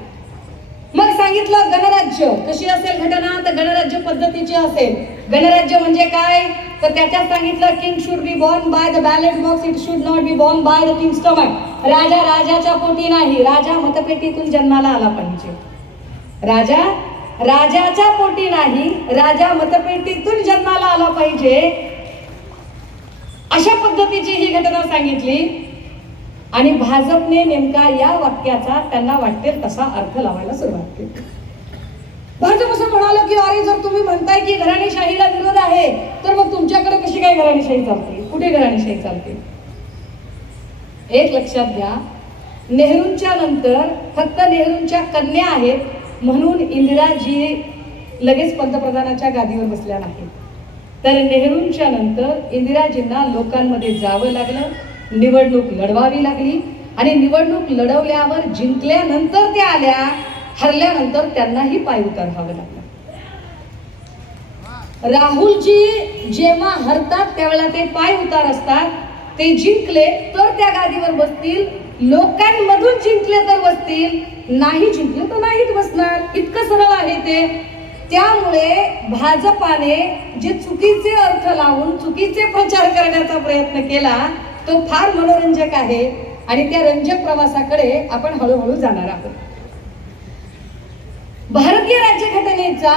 मग सांगितलं गणराज्य कशी असेल घटना तर गणराज्य पद्धतीची असेल. गणराज्य म्हणजे काय तर त्याच्यात सांगितलं king should be born by the ballot box, it should not be born by the king stomach. राजा राजाच्या पोटी नाही, राजा मतपेटीतून जन्माला आला पाहिजे. राजा राजाच्या पोटी नाही, राजा मतपेटीतून जन्माला आला पाहिजे. अशा पद्धतीची ही घटना सांगितली आणि भाजपने नेमका या वाक्याचा त्यांना वाटेल तसा अर्थ लावायला सुरुवात केली. भाजप असं म्हणालं की अरे जर तुम्ही म्हणताय की घराणेशाहीला विरोध आहे तर मग तुमच्याकडे कशी काय घराणेशाही चालते, कुठे घराणेशाही चालते. एक लक्षात घ्या, नेहरूंच्या नंतर फक्त नेहरूंच्या कन्या आहेत म्हणून इंदिराजी लगेच पंतप्रधानाच्या गादीवर बसल्या नाहीत. तर नेहरूंच्या नंतर इंदिराजींना लोकांमध्ये जावं लागलं, निवडणूक लढवावी लागली आणि निवडणूक लढवल्यावर जिंकल्यानंतर त्या आल्या, हरल्यानंतर त्यांनाही पाय उतार व्हावं लागलं. राहुलजी जेव्हा हरतात त्यावेळेला ते पाय उतार असतात. ते जिंकले तर त्या गादीवर बसतील, लोकांमधून जिंकले तर बसतील, नाही जिंकले तर नाहीत बसणार. इतकं सरळ आहे ते. त्यामुळे भाजपाने जे चुकीचे अर्थ लावून चुकीचे प्रचार करण्याचा प्रयत्न केला तो फार मनोरंजक आहे आणि त्या रंजक प्रवासाकडे आपण हळूहळू जाणार आहोत. भारतीय राज्यघटनेचा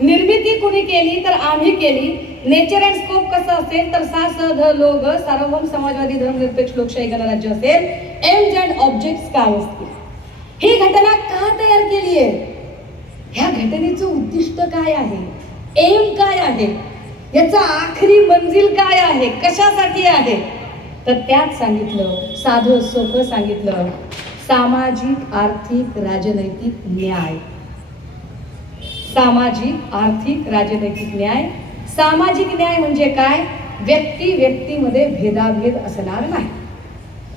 निर्मिती कुणी केली तर आम्ही केली. नेचर अँड स्कोप कसं असेल तर सा स ध लो ग सार्वभौम समाजवादी धर्मनिरपेक्ष लोकशाही गणराज्य असेल. एम्स अँड ऑब्जेक्ट्स काय असतील, ही घटना का तयार केली आहे, ह्या घटनेचं उद्दिष्ट काय आहे, एम काय आहे, याचा आखरी मंजिल काय आहे, कशासाठी आहे? तर त्यात सांगितलं, साधं सोपं सांगितलं, सामाजिक आर्थिक राजनैतिक न्याय. सामाजिक आर्थिक राजनैतिक न्याय. सामाजिक न्याय म्हणजे काय? व्यक्ती व्यक्तीमध्ये भेदाभेद असणार नाही.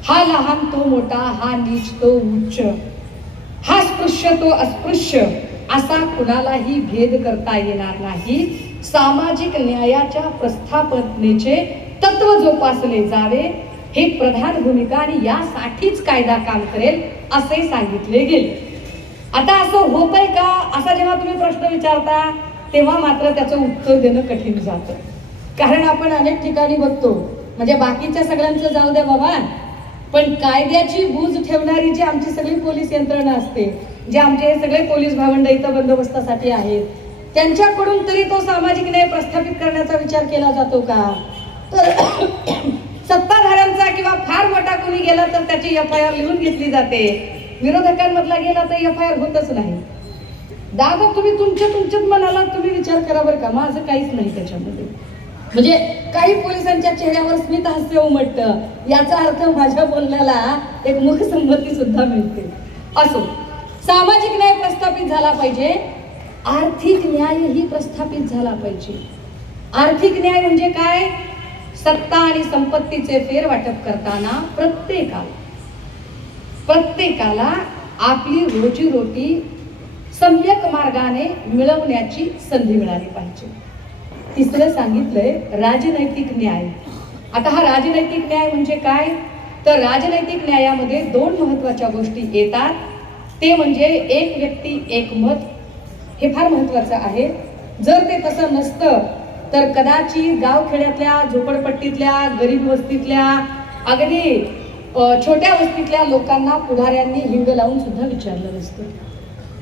हा लहान तो मोठा, हा नीच तो उच्च, हा स्पृश्य तो अस्पृश्य, असा कुणालाही भेद करता येणार नाही. सामाजिक न्यायाच्या प्रस्थापनेचे तत्व जोपासले जावे, हे प्रधान भूमिका आणि यासाठीच कायदा काम करेल असे सांगितले गेले. आता असं होतंय का, असा जेव्हा तुम्ही प्रश्न विचारता तेव्हा मात्र त्याचं उत्तर देणं कठीण जातं. कारण आपण अनेक ठिकाणी बघतो, म्हणजे बाकीच्या सगळ्यांचं जाऊ द्या बाबा, पण कायद्याची बूज ठेवणारी जी आमची सगळी पोलीस यंत्रणा असते, जे आमचे सगळे पोलीस भावंड इथं बंदोबस्तासाठी आहेत, त्यांच्याकडून तरी तो सामाजिक न्याय प्रस्थापित करण्याचा विचार केला जातो का? तर सत्ताधाऱ्यांचा किंवा फार मोठा कोणी गेला तर त्याची FIR लिहून घेतली जाते, विरोधकांमधला गेला तर FIR होतच नाही. दादा तुम्ही तुमच्याच मनाला तुम्ही विचार करा बरं का, माझं काहीच नाही त्याच्यामध्ये. म्हणजे काही पोलिसांच्या चेहऱ्यावर स्मित हास्य उमटतं, याचा अर्थ माझ्या बोलण्याला एक मुखसंमती सुद्धा मिळते. असो, सामाजिक न्याय प्रस्थापित झाला पाहिजे, आर्थिक न्यायही प्रस्थापित झाला पाहिजे. आर्थिक न्याय म्हणजे काय? सत्ता आणि संपत्तीचे फेरवाटप करताना प्रत्येकाला आपली रोजीरोटी सम्यक मार्गाने मिळवण्याची संधी मिळाली पाहिजे. तिसरं सांगितलंय राजनैतिक न्याय. आता हा राजनैतिक न्याय म्हणजे काय? तर राजनैतिक न्यायामध्ये दोन महत्वाच्या गोष्टी येतात. ते म्हणजे एक व्यक्ती एक मत, हे फार महत्वाचं आहे. जर ते तसं नसतं तर कदाचित गावखेड्यातल्या, झोपडपट्टीतल्या, गरीब वस्तीतल्या, अगदी छोट्या वस्तीतल्या लोकांना पुढाऱ्यांनी हिंग लावून सुद्धा विचारलं नसतं.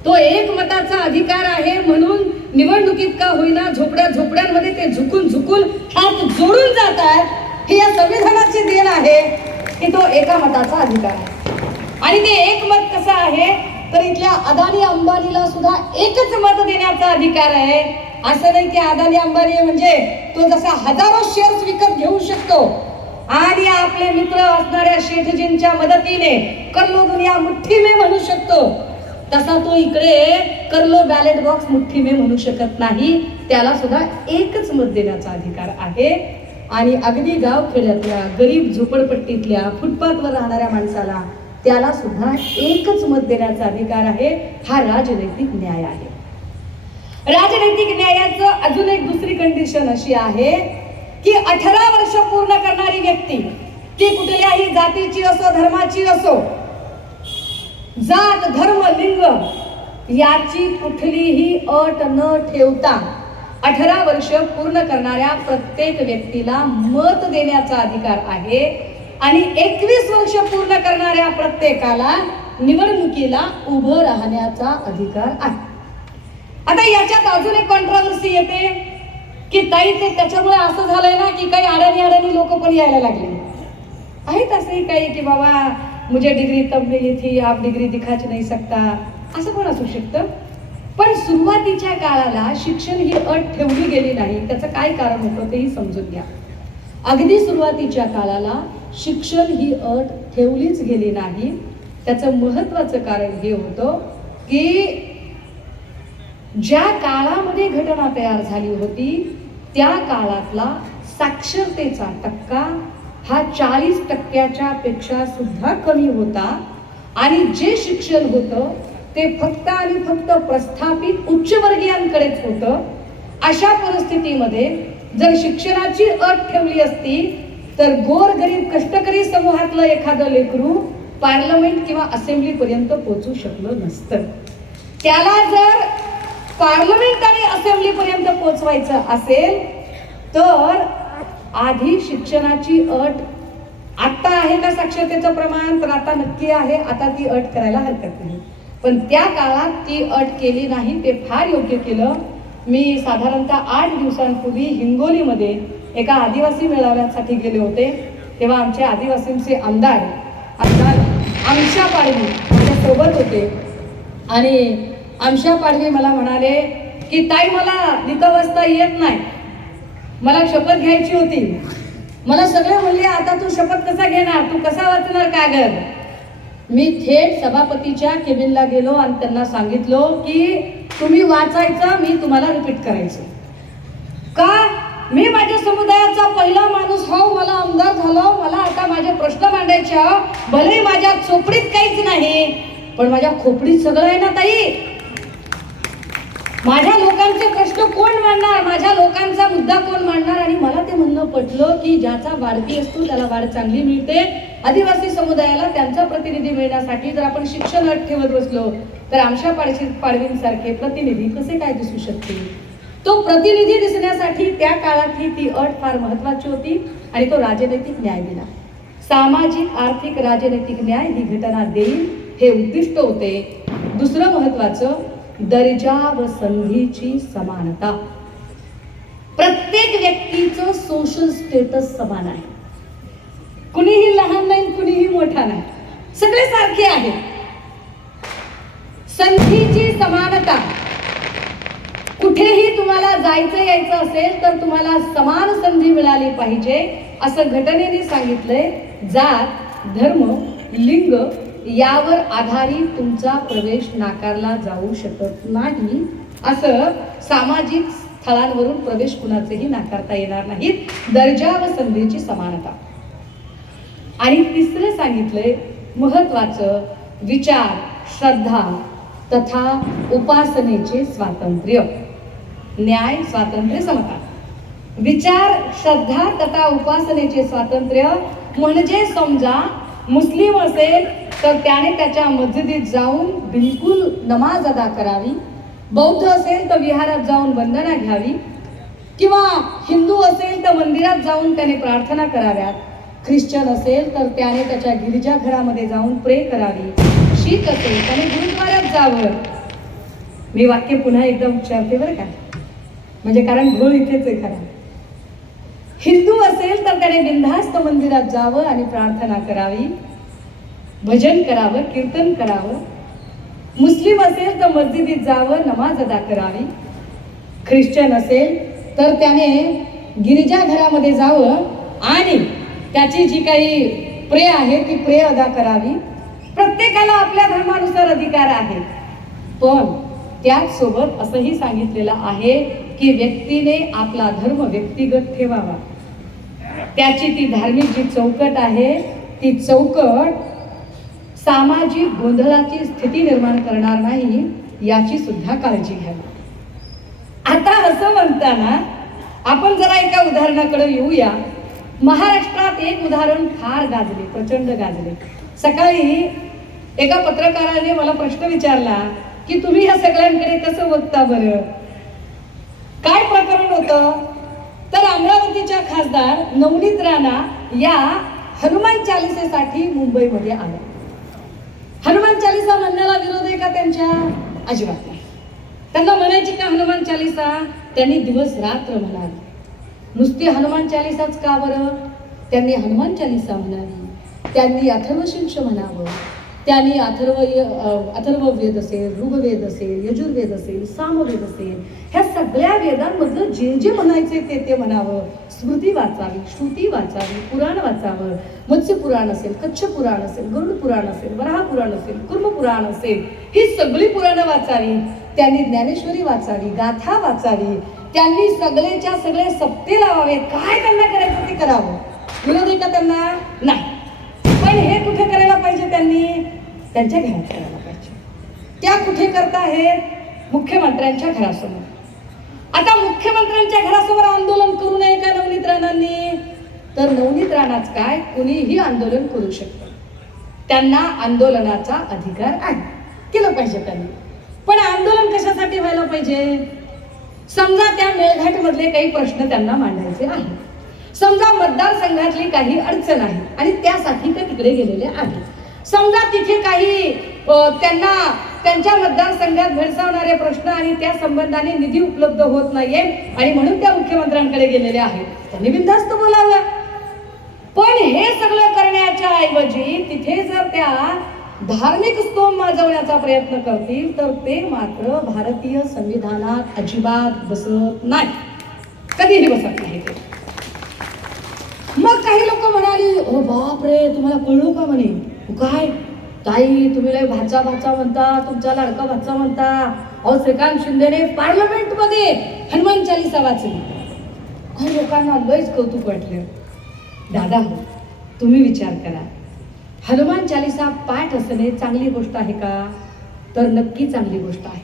तो एक मताचा अधिकार आहे म्हणून निवडणुकीत का होईना झोपड्यांमध्ये ते झुकून हात जोडून जातात. ही या संविधानाची देण आहे की तो एका मताचा अधिकार आहे. आणि ते एक मत कसं आहे तर इथल्या अदानी अंबानीला सुद्धा एकच मत देण्याचा अधिकार आहे. असं नाही की अदानी अंबानी म्हणजे तो जसा हजारो शेअर्स विकत घेऊ शकतो आणि आपले मित्र असणाऱ्या शेठजींच्या मदतीने करलो दुनिया मुठ्ठी में म्हणू शकतो, तसा तो इकडे करलो बॅलेट बॉक्स मुठ्ठी में म्हणू शकत नाही. त्याला सुद्धा एकच मत देण्याचा अधिकार आहे. आणि अगदी गावखेड्यातल्या, गरीब झोपडपट्टीतल्या, फुटपाथवर राहणाऱ्या माणसाला त्याला सुद्धा एकच मत देण्याचा अधिकार आहे. हा राजनैतिक न्याय आहे. राजनैतिक न्यायाचं अजून एक दुसरी कंडिशन अशी आहे की 18 वर्ष पूर्ण करणारी व्यक्ती, ती कुठल्याही जातीची असो, धर्माची असो, जात धर्म लिंग याची कुठलीही अट न ठेवता 18 वर्ष पूर्ण करणाऱ्या प्रत्येक व्यक्तीला मत देण्याचा अधिकार आहे. आणि 21 वर्ष पूर्ण करणाऱ्या प्रत्येकाला निवडणुकीला उभं राहण्याचा अधिकार आहे. आता याच्यात अजून एक कॉन्ट्रोवर्सी येते की ताई ते त्याच्यामुळे असं झालंय ना की काही अडाणी लोक पण यायला लागले आहेत. असंही काही की बाबा मुझे डिग्री तब मिली थी, आप डिग्री दिखाच नाही सकता, असं पण असू शकतं. पण सुरुवातीच्या काळाला शिक्षण ही अट ठेवली गेली नाही. त्याचं काय कारण होतं तेही समजून घ्या. अगदी सुरुवातीच्या काळाला शिक्षण ही अट ठेवलीच गेली नाही. त्याचं महत्वाचं कारण हे होतं की ज्या काळामध्ये घटना तयार झाली होती त्या काळातला साक्षरतेचा टक्का हा 40% पेक्षा सुद्धा कमी होता. आणि जे शिक्षण होतं ते फक्त आणि फक्त प्रस्थापित उच्चवर्गीयांकडेच होतं. अशा परिस्थितीमध्ये जर शिक्षणाची अट ठेवली असती तर गोरगरीब कष्टकरी समूहातलं एखादं लेकरू पार्लमेंट किंवा असेंब्ली पर्यंत पोहोचू शकलं नसतं. त्याला जर पार्लमेंट आणि असेंब्ली पर्यंत पोहोचवायचं असेल तर आधी शिक्षणाची अट, आता आहे का साक्षरतेचं प्रमाण, तर आता नक्की आहे, आता ती अट करायला हरकत नाही. पण त्या काळात ती अट केली नाही. ते फार योग्य केलं. मी साधारणतः 8 दिवसांपूर्वी हिंगोलीमध्ये एका आदिवासी मेळाव्यासाठी गेले होते. तेव्हा आमचे आदिवासींचे आमदार आमशा पाडवी माझ्यासोबत होते. आणि आमशा पाडवी मला म्हणाले की ताई मला लिहिता वाचता येत नाही, मला शपथ घ्यायची होती. मला सगळे म्हणले आता तू शपथ कसा घेणार, तू कसा वाचणार कागद. मी थेट सभापतीच्या केबिनला गेलो आणि त्यांना सांगितलं की तुम्ही वाचायचं, मी तुम्हाला रिपीट करायचं. का मी माझ्या समुदायाचा पहिला माणूस हो, मला आमदार झालो, मला आता माझे प्रश्न मांडायचे. भले माझ्या चोपडीत काहीच नाही, पण माझ्या खोपडीत सगळं आहे ना ताई. माझ्या लोकांचे प्रश्न कोण मांडणार, माझ्या लोकांचा मुद्दा कोण मांडणार. आणि मला ते म्हणणं पटलं की ज्याचा वाढपी असतो त्याला वाढ चांगली मिळते. आदिवासी समुदायाला त्यांचा प्रतिनिधी मिळण्यासाठी जर आपण शिक्षण अट ठेवत बसलो तर आमच्या पाडवींसारखे प्रतिनिधी कसे काय दिसू शकतील. तो प्रतिनिधी दिसण्यासाठी त्या काळातली ती अट फार महत्वाची होती आणि तो राजनैतिक न्याय दिला. सामाजिक आर्थिक राजनैतिक न्याय ही घटना देईल हे उद्दिष्ट होते. दुसरं महत्वाचं दर्जा व संधीची समानता. प्रत्येक व्यक्तीचं सोशल स्टेटस समान आहे. कुणीही लहान नाही, कुणीही मोठा नाही, सगळे सारखे आहेत. संधीची समानता. कुठेही तुम्हाला जायचं यायचं असेल तर तुम्हाला समान संधी मिळाली पाहिजे असं घटनेने सांगितलंय. जात, धर्म, लिंग यावर आधारित तुमचा प्रवेश नाकारला जाऊ शकत नाही. असं सामाजिक स्थळांवरून प्रवेश कुणाचेही नाकारता येणार नाही. दर्जा व संधीची समानता. आणि तिसरं सांगितलंय महत्वाचं विचार, श्रद्धा तथा उपासनेचे स्वातंत्र्य. न्याय, स्वातंत्र्य, समता. विचार, श्रद्धा तथा उपासनेचे स्वातंत्र्य म्हणजे समजा मुस्लिम असेल तर त्याने त्याच्या मस्जिदीत जाऊन बिलकुल नमाज अदा करावी. बौद्ध असेल तर विहारात जाऊन वंदना घ्यावी, किंवा हिंदू असेल तर मंदिरात जाऊन त्याने प्रार्थना कराव्यात. ख्रिश्चन असेल तर त्याने त्याच्या गिरिजाघरामध्ये जाऊन प्रे करावी. शीख असेल त्याने गुरुद्वारात जावं. मी वाक्य पुन्हा एकदा उच्चारते बरं का, म्हणजे कारण घोळ इथेच आहे खरा. हिंदू असेल तर त्याने बिनधास्त मंदिरात जावं आणि प्रार्थना करावी, भजन करावं, कीर्तन करावं. मुस्लिम असेल तर मस्जिदीत जावं, नमाज अदा करावी. ख्रिश्चन असेल तर त्याने गिरिजाघरामध्ये जावं आणि त्याची जी काही प्रे आहे ती प्रे अदा करावी. प्रत्येकाला आपल्या धर्मानुसार अधिकार आहे, पण त्याचसोबत असंही सांगितलेलं आहे की व्यक्तीने आपला धर्म व्यक्तिगत ठेवावा. त्याची ती धार्मिक जी चौकट आहे ती चौकट सामाजिक गोंधळाची स्थिती निर्माण करणार नाही याची सुद्धा काळजी घ्यावी. आता असं म्हणताना आपण जरा एका उदाहरणाकडे येऊया. महाराष्ट्रात एक उदाहरण फार गाजले, प्रचंड गाजले. सकाळी एका पत्रकाराने मला प्रश्न विचारला की तुम्ही ह्या सगळ्यांकडे कसं बघता बरं, काय प्रकरण होतं. तर अमरावतीच्या खासदार नवनीत राणा या हनुमान चालिसेसाठी मुंबईमध्ये आल्या. हनुमान चालिसा म्हणण्याला विरोध आहे का त्यांच्या? अजिबात नाही. त्यांना म्हणायची का हनुमान चालिसा? त्यांनी दिवस रात्र म्हणाली. नुसती हनुमान चालिसाच का बरं? त्यांनी हनुमान चालिसा म्हणावी, त्यांनी अथर्वशीर्ष म्हणावं, त्यांनी अथर्ववेद असेल, ऋग्वेद असेल, यजुर्वेद असेल, सामवेद असेल, ह्या सगळ्या वेदांमधलं जे जे म्हणायचे ते म्हणावं. स्मृती वाचावी, श्रुती वाचावी, पुराण वाचावं. मत्स्य पुराण असेल, कच्छ पुराण असेल, गरुड पुराण असेल, वराह पुराण असेल, कुर्म पुराण असेल, ही सगळी पुराणं वाचावी. त्यांनी ज्ञानेश्वरी वाचावी, गाथा वाचावी. त्यांनी सगळेच्या सगळे सप्ते लावावे. काय त्यांना करायचं ते करावं. विरोध आहे का त्यांना? नाही. पण हे कुठे करायला पाहिजे? त्यांनी त्यांच्या घरात करायला पाहिजे. त्या कुठे करता आहेत? मुख्यमंत्र्यांच्या घरासमोर. आता मुख्यमंत्र्यांच्या घरासमोर आंदोलन करू नये का नवनीत राणांनी? तर नवनीत राणाच काय, कुणीही आंदोलन करू शकतं. त्यांना आंदोलनाचा अधिकार आहे, केलं पाहिजे त्यांनी. पण आंदोलन कशासाठी व्हायला पाहिजे? समजा त्या मेळघाट मधले काही प्रश्न त्यांना मांडायचे आहेत, समजा मतदारसंघातली काही अडचण आहे आणि त्यासाठी ते तिकडे गेलेले आहेत, समजा तिथे काही त्यांना त्यांच्या मतदारसंघात भेडसावणारे प्रश्न आणि त्या संबंधाने निधी उपलब्ध होत नाहीये आणि म्हणून त्या मुख्यमंत्र्यांकडे गेलेले आहेत, त्यांनी बिनधास्त बोलावं. पण हे सगळं करण्याच्या ऐवजी तिथे जर त्या धार्मिक स्तोम माजवण्याचा प्रयत्न करतील तर ते मात्र भारतीय संविधानात अजिबात बसत नाही. कधीही बसत नाही ते. मग काही लोक म्हणाली, ओ बाप रे, तुम्हाला कळलो का म्हणे? काय ताई, तुम्ही लय भाचा भाचा म्हणता, तुमचा लाडका भाचा म्हणता. अहो, श्रीकांत शिंदेने पार्लमेंट मध्ये हनुमान चालीसा वाचली. काही लोकांना लयच कौतुक वाटलं. दादा हो, तुम्ही विचार करा, हनुमान चालीसा पाठ असणे चांगली गोष्ट आहे का? तर नक्की चांगली गोष्ट आहे,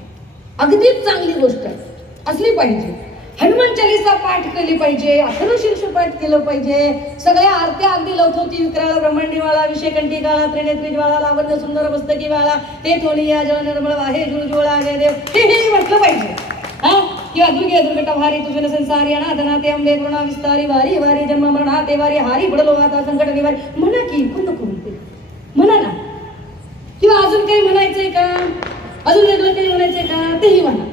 अगदीच चांगली गोष्ट असली पाहिजे. हनुमान चालीसा पाठ केली पाहिजे, अथर्वशीर्ष पाठ केलं पाहिजे. सगळ्या आरत्या अगदी लवथवती विक्राला ब्रह्मांडीवाळा विषयकंठी काळा त्रिनेत्री ज्वाळा लावण्य सुंदर मस्तकी वाळा ते थोडी या जळ निर्मळ वाहे जुळ जुळा जय देव हे म्हटलं पाहिजे. हा, किंवा दुर्गे दुर्गटा भारी तुझे संसारी अनाथना ते अंबे गुणा विस्तारी वारी वारी जन्म मरणा ते वारी हारी पडलो आता संकट निवारी. म्हणा की कोण नको म्हणते, म्हणा ना. किंवा अजून काही म्हणायचंय का? अजून वेगळं काही म्हणायचंय का? तेही म्हणा.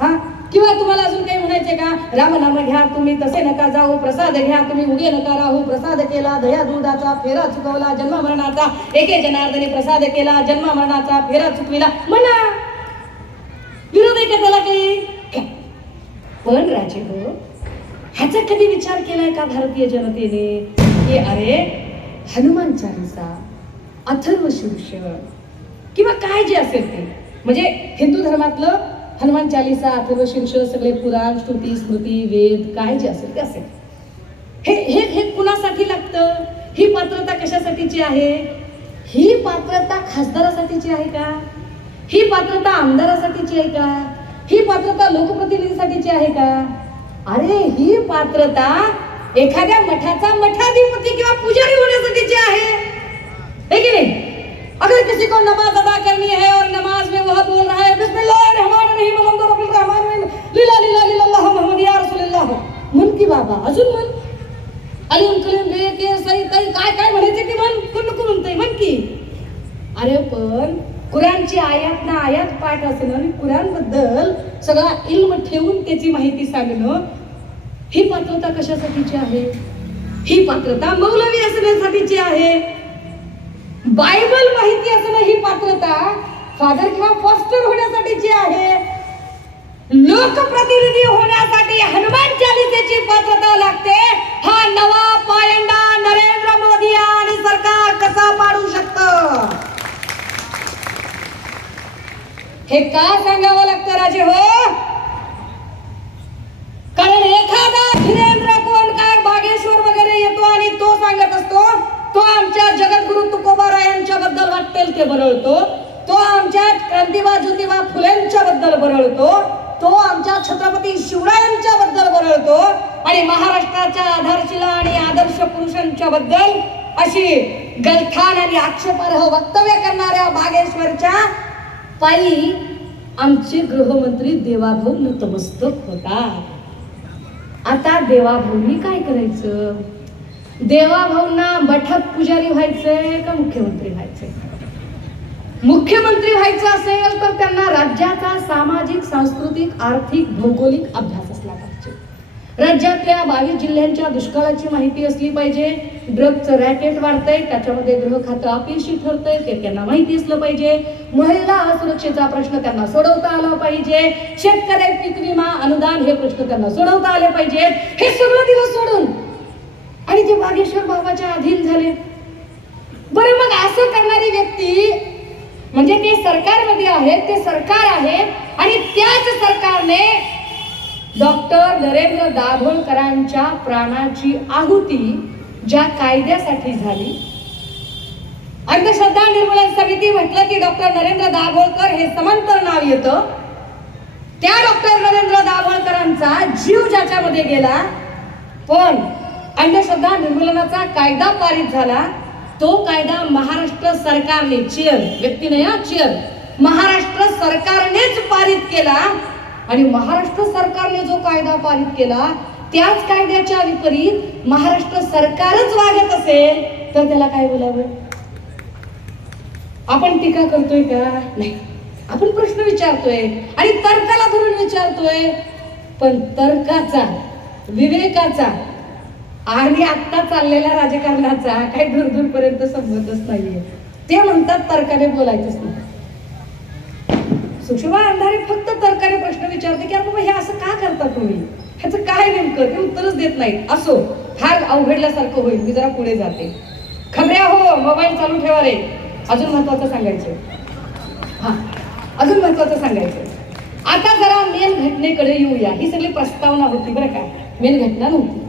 हा, किंवा तुम्हाला अजून काही म्हणायचंय का? राम नाम घ्या तुम्ही तसे नका जाऊ, प्रसाद घ्या तुम्ही उगे नका राहू. प्रसाद केला दया दुधाचा फेरा चुकवला, जन्म मरणाचा एके जनार्दनी प्रसाद केला, जन्म मरणाचा फेरा चुकविला. म्हणा, विरोध आहे का त्याला काही? पण राजे हो, ह्याचा कधी विचार केलाय का भारतीय जनतेने की अरे हनुमान चालीसा, अथर्वशीर्ष किंवा काय जे असेल ते, म्हणजे हिंदू धर्मातलं हनुमान चालीसा, अथर्वशीर्ष, सगळे पुराण स्तुती स्मृती वेद काय जे असेल ते असेल. हे हे हे कुणासाठी लागतं? ही पात्रता कशासाठीची आहे? ही पात्रता खासदारासाठीची आहे का? ही पात्रता आमदारासाठीची आहे का? ही पात्रता लोकप्रतिनिधीसाठीची आहे का? अरे ही पात्रता एखाद्या मठाचा मठाधिपती किंवा पुजारी होण्यासाठीची आहे की नाही? अगर किसी को नमाज अदा करनी है और नमाज में वह बोल रहा है बिस्मिल्लाहिर्रहमानिर्रहीम लीला लीला लीला मोहम्मद या रसूलुल्लाह, म्हण की बाबा, अजून म्हण. अलीम कलीम रे के सही तरी काय काय म्हणायचे की म्हण, कोण नको म्हणतंय, म्हण की. अरे पण कुराणची आयात ना आयात पाठ असणं आणि कुराण बद्दल सगळा इल्म ठेवून त्याची माहिती सांगणं, ही पात्रता कशासाठीची आहे? ही पात्रता मौलवी असण्यासाठीची आहे. बायबल माहिती असणं ही पात्रता फादर किंवा फॉस्टर होण्यासाठीची आहे. लोकप्रतिनिधी होण्यासाठी हनुमान चालीसेची पात्रता लागते. हा नवा पायंडा नरेंद्र मोदी आणि सरकार कसा पाडू शकतं हे का सांगावं लागतं राजे हो? कारण एखादा धीरेंद्र कोण काय बागेश्वर वगैरे येतो आणि तो सांगत असतो, तो आमच्या जगद्गुरु तुकोबारायांच्या बद्दल वाटेल ते बरळतो, तो आमच्या क्रांतिबा ज्योतिबा फुलेंच्या बद्दल बरळतो, तो आमच्या छत्रपती शिवरायांच्या बद्दल बरळतो आणि महाराष्ट्राच्या आधारशिला आणि आदर्श पुरुषांच्या बद्दल अशी गलथान आणि आक्षेपार्ह वक्तव्य करणाऱ्या बागेश्वरच्या पायी आमचे गृहमंत्री देवाभाऊ नतमस्तक होतात. आता देवाभाऊंनी काय करायचं? देवाभाऊंना मठात पुजारी व्हायचंय का मुख्यमंत्री व्हायचंय? मुख्यमंत्री व्हायचं असेल तर त्यांना राज्याचा सामाजिक सांस्कृतिक आर्थिक भौगोलिक अभ्यास असला पाहिजे. राज्यातल्या 22 जिल्ह्यांच्या दुष्काळाची माहिती असली पाहिजे. ड्रगचं रॅकेट वाढतंय, त्याच्यामध्ये गृह खातं अपयशी ठरतंय ते त्यांना माहिती असलं पाहिजे. महिला असुरक्षेचा प्रश्न त्यांना सोडवता आला पाहिजे. शेतकरी पीक विमा अनुदान हे प्रश्न त्यांना सोडवता आले पाहिजे. हे सगळं दिलं सोडून आणि ते बागेश्वर बाबाच्या अधीन झाले. बरं, मग असं करणारी व्यक्ती म्हणजे ते सरकारमध्ये आहेत, ते सरकार आहे आणि त्याच सरकारने डॉक्टर नरेंद्र दाभोळकरांच्या प्राणाची आहुती ज्या कायद्यासाठी झाली, अंधश्रद्धा निर्मूलन समिती म्हटलं की डॉक्टर नरेंद्र दाभोळकर हे समांतर नाव येतं. त्या डॉक्टर नरेंद्र दाभोळकरांचा जीव ज्याच्यामध्ये गेला, पण अंधश्रद्धा निर्मूलनाचा कायदा पारित झाला. तो कायदा महाराष्ट्र सरकारने, चेअर व्यक्ती नाही हा, चेअर महाराष्ट्र सरकारनेच पारित केला आणि महाराष्ट्र सरकारने जो कायदा पारित केला त्याच कायद्याच्या विपरीत महाराष्ट्र सरकारच वागत असेल तर त्याला काय बोलावं? आपण टीका करतोय का? नाही, आपण प्रश्न विचारतोय आणि तर्काला धरून विचारतोय. पण तर्काचा, विवेकाचा आणि आता चाललेल्या राजकारणाचा काही दूरपर्यंत संबंधच नाहीये. ते म्हणतात तर्काने बोलायचंच नाही. सुषमा अंधारे फक्त तर्काने प्रश्न विचारते की बाबा हे असं का करता तुम्ही, ह्याचं काय नेमकं ते उत्तरच देत नाहीत. असो, फार अवघडल्यासारखं होईल, मी जरा पुढे जाते. खबऱ्या हो, मोबाईल चालू ठेवा रे. अजून महत्वाचं सांगायचं, हा अजून महत्वाचं सांगायचं. आता जरा मेन घटनेकडे येऊया. ही सगळी प्रस्तावना होती बरं का, मेन घटना नव्हती.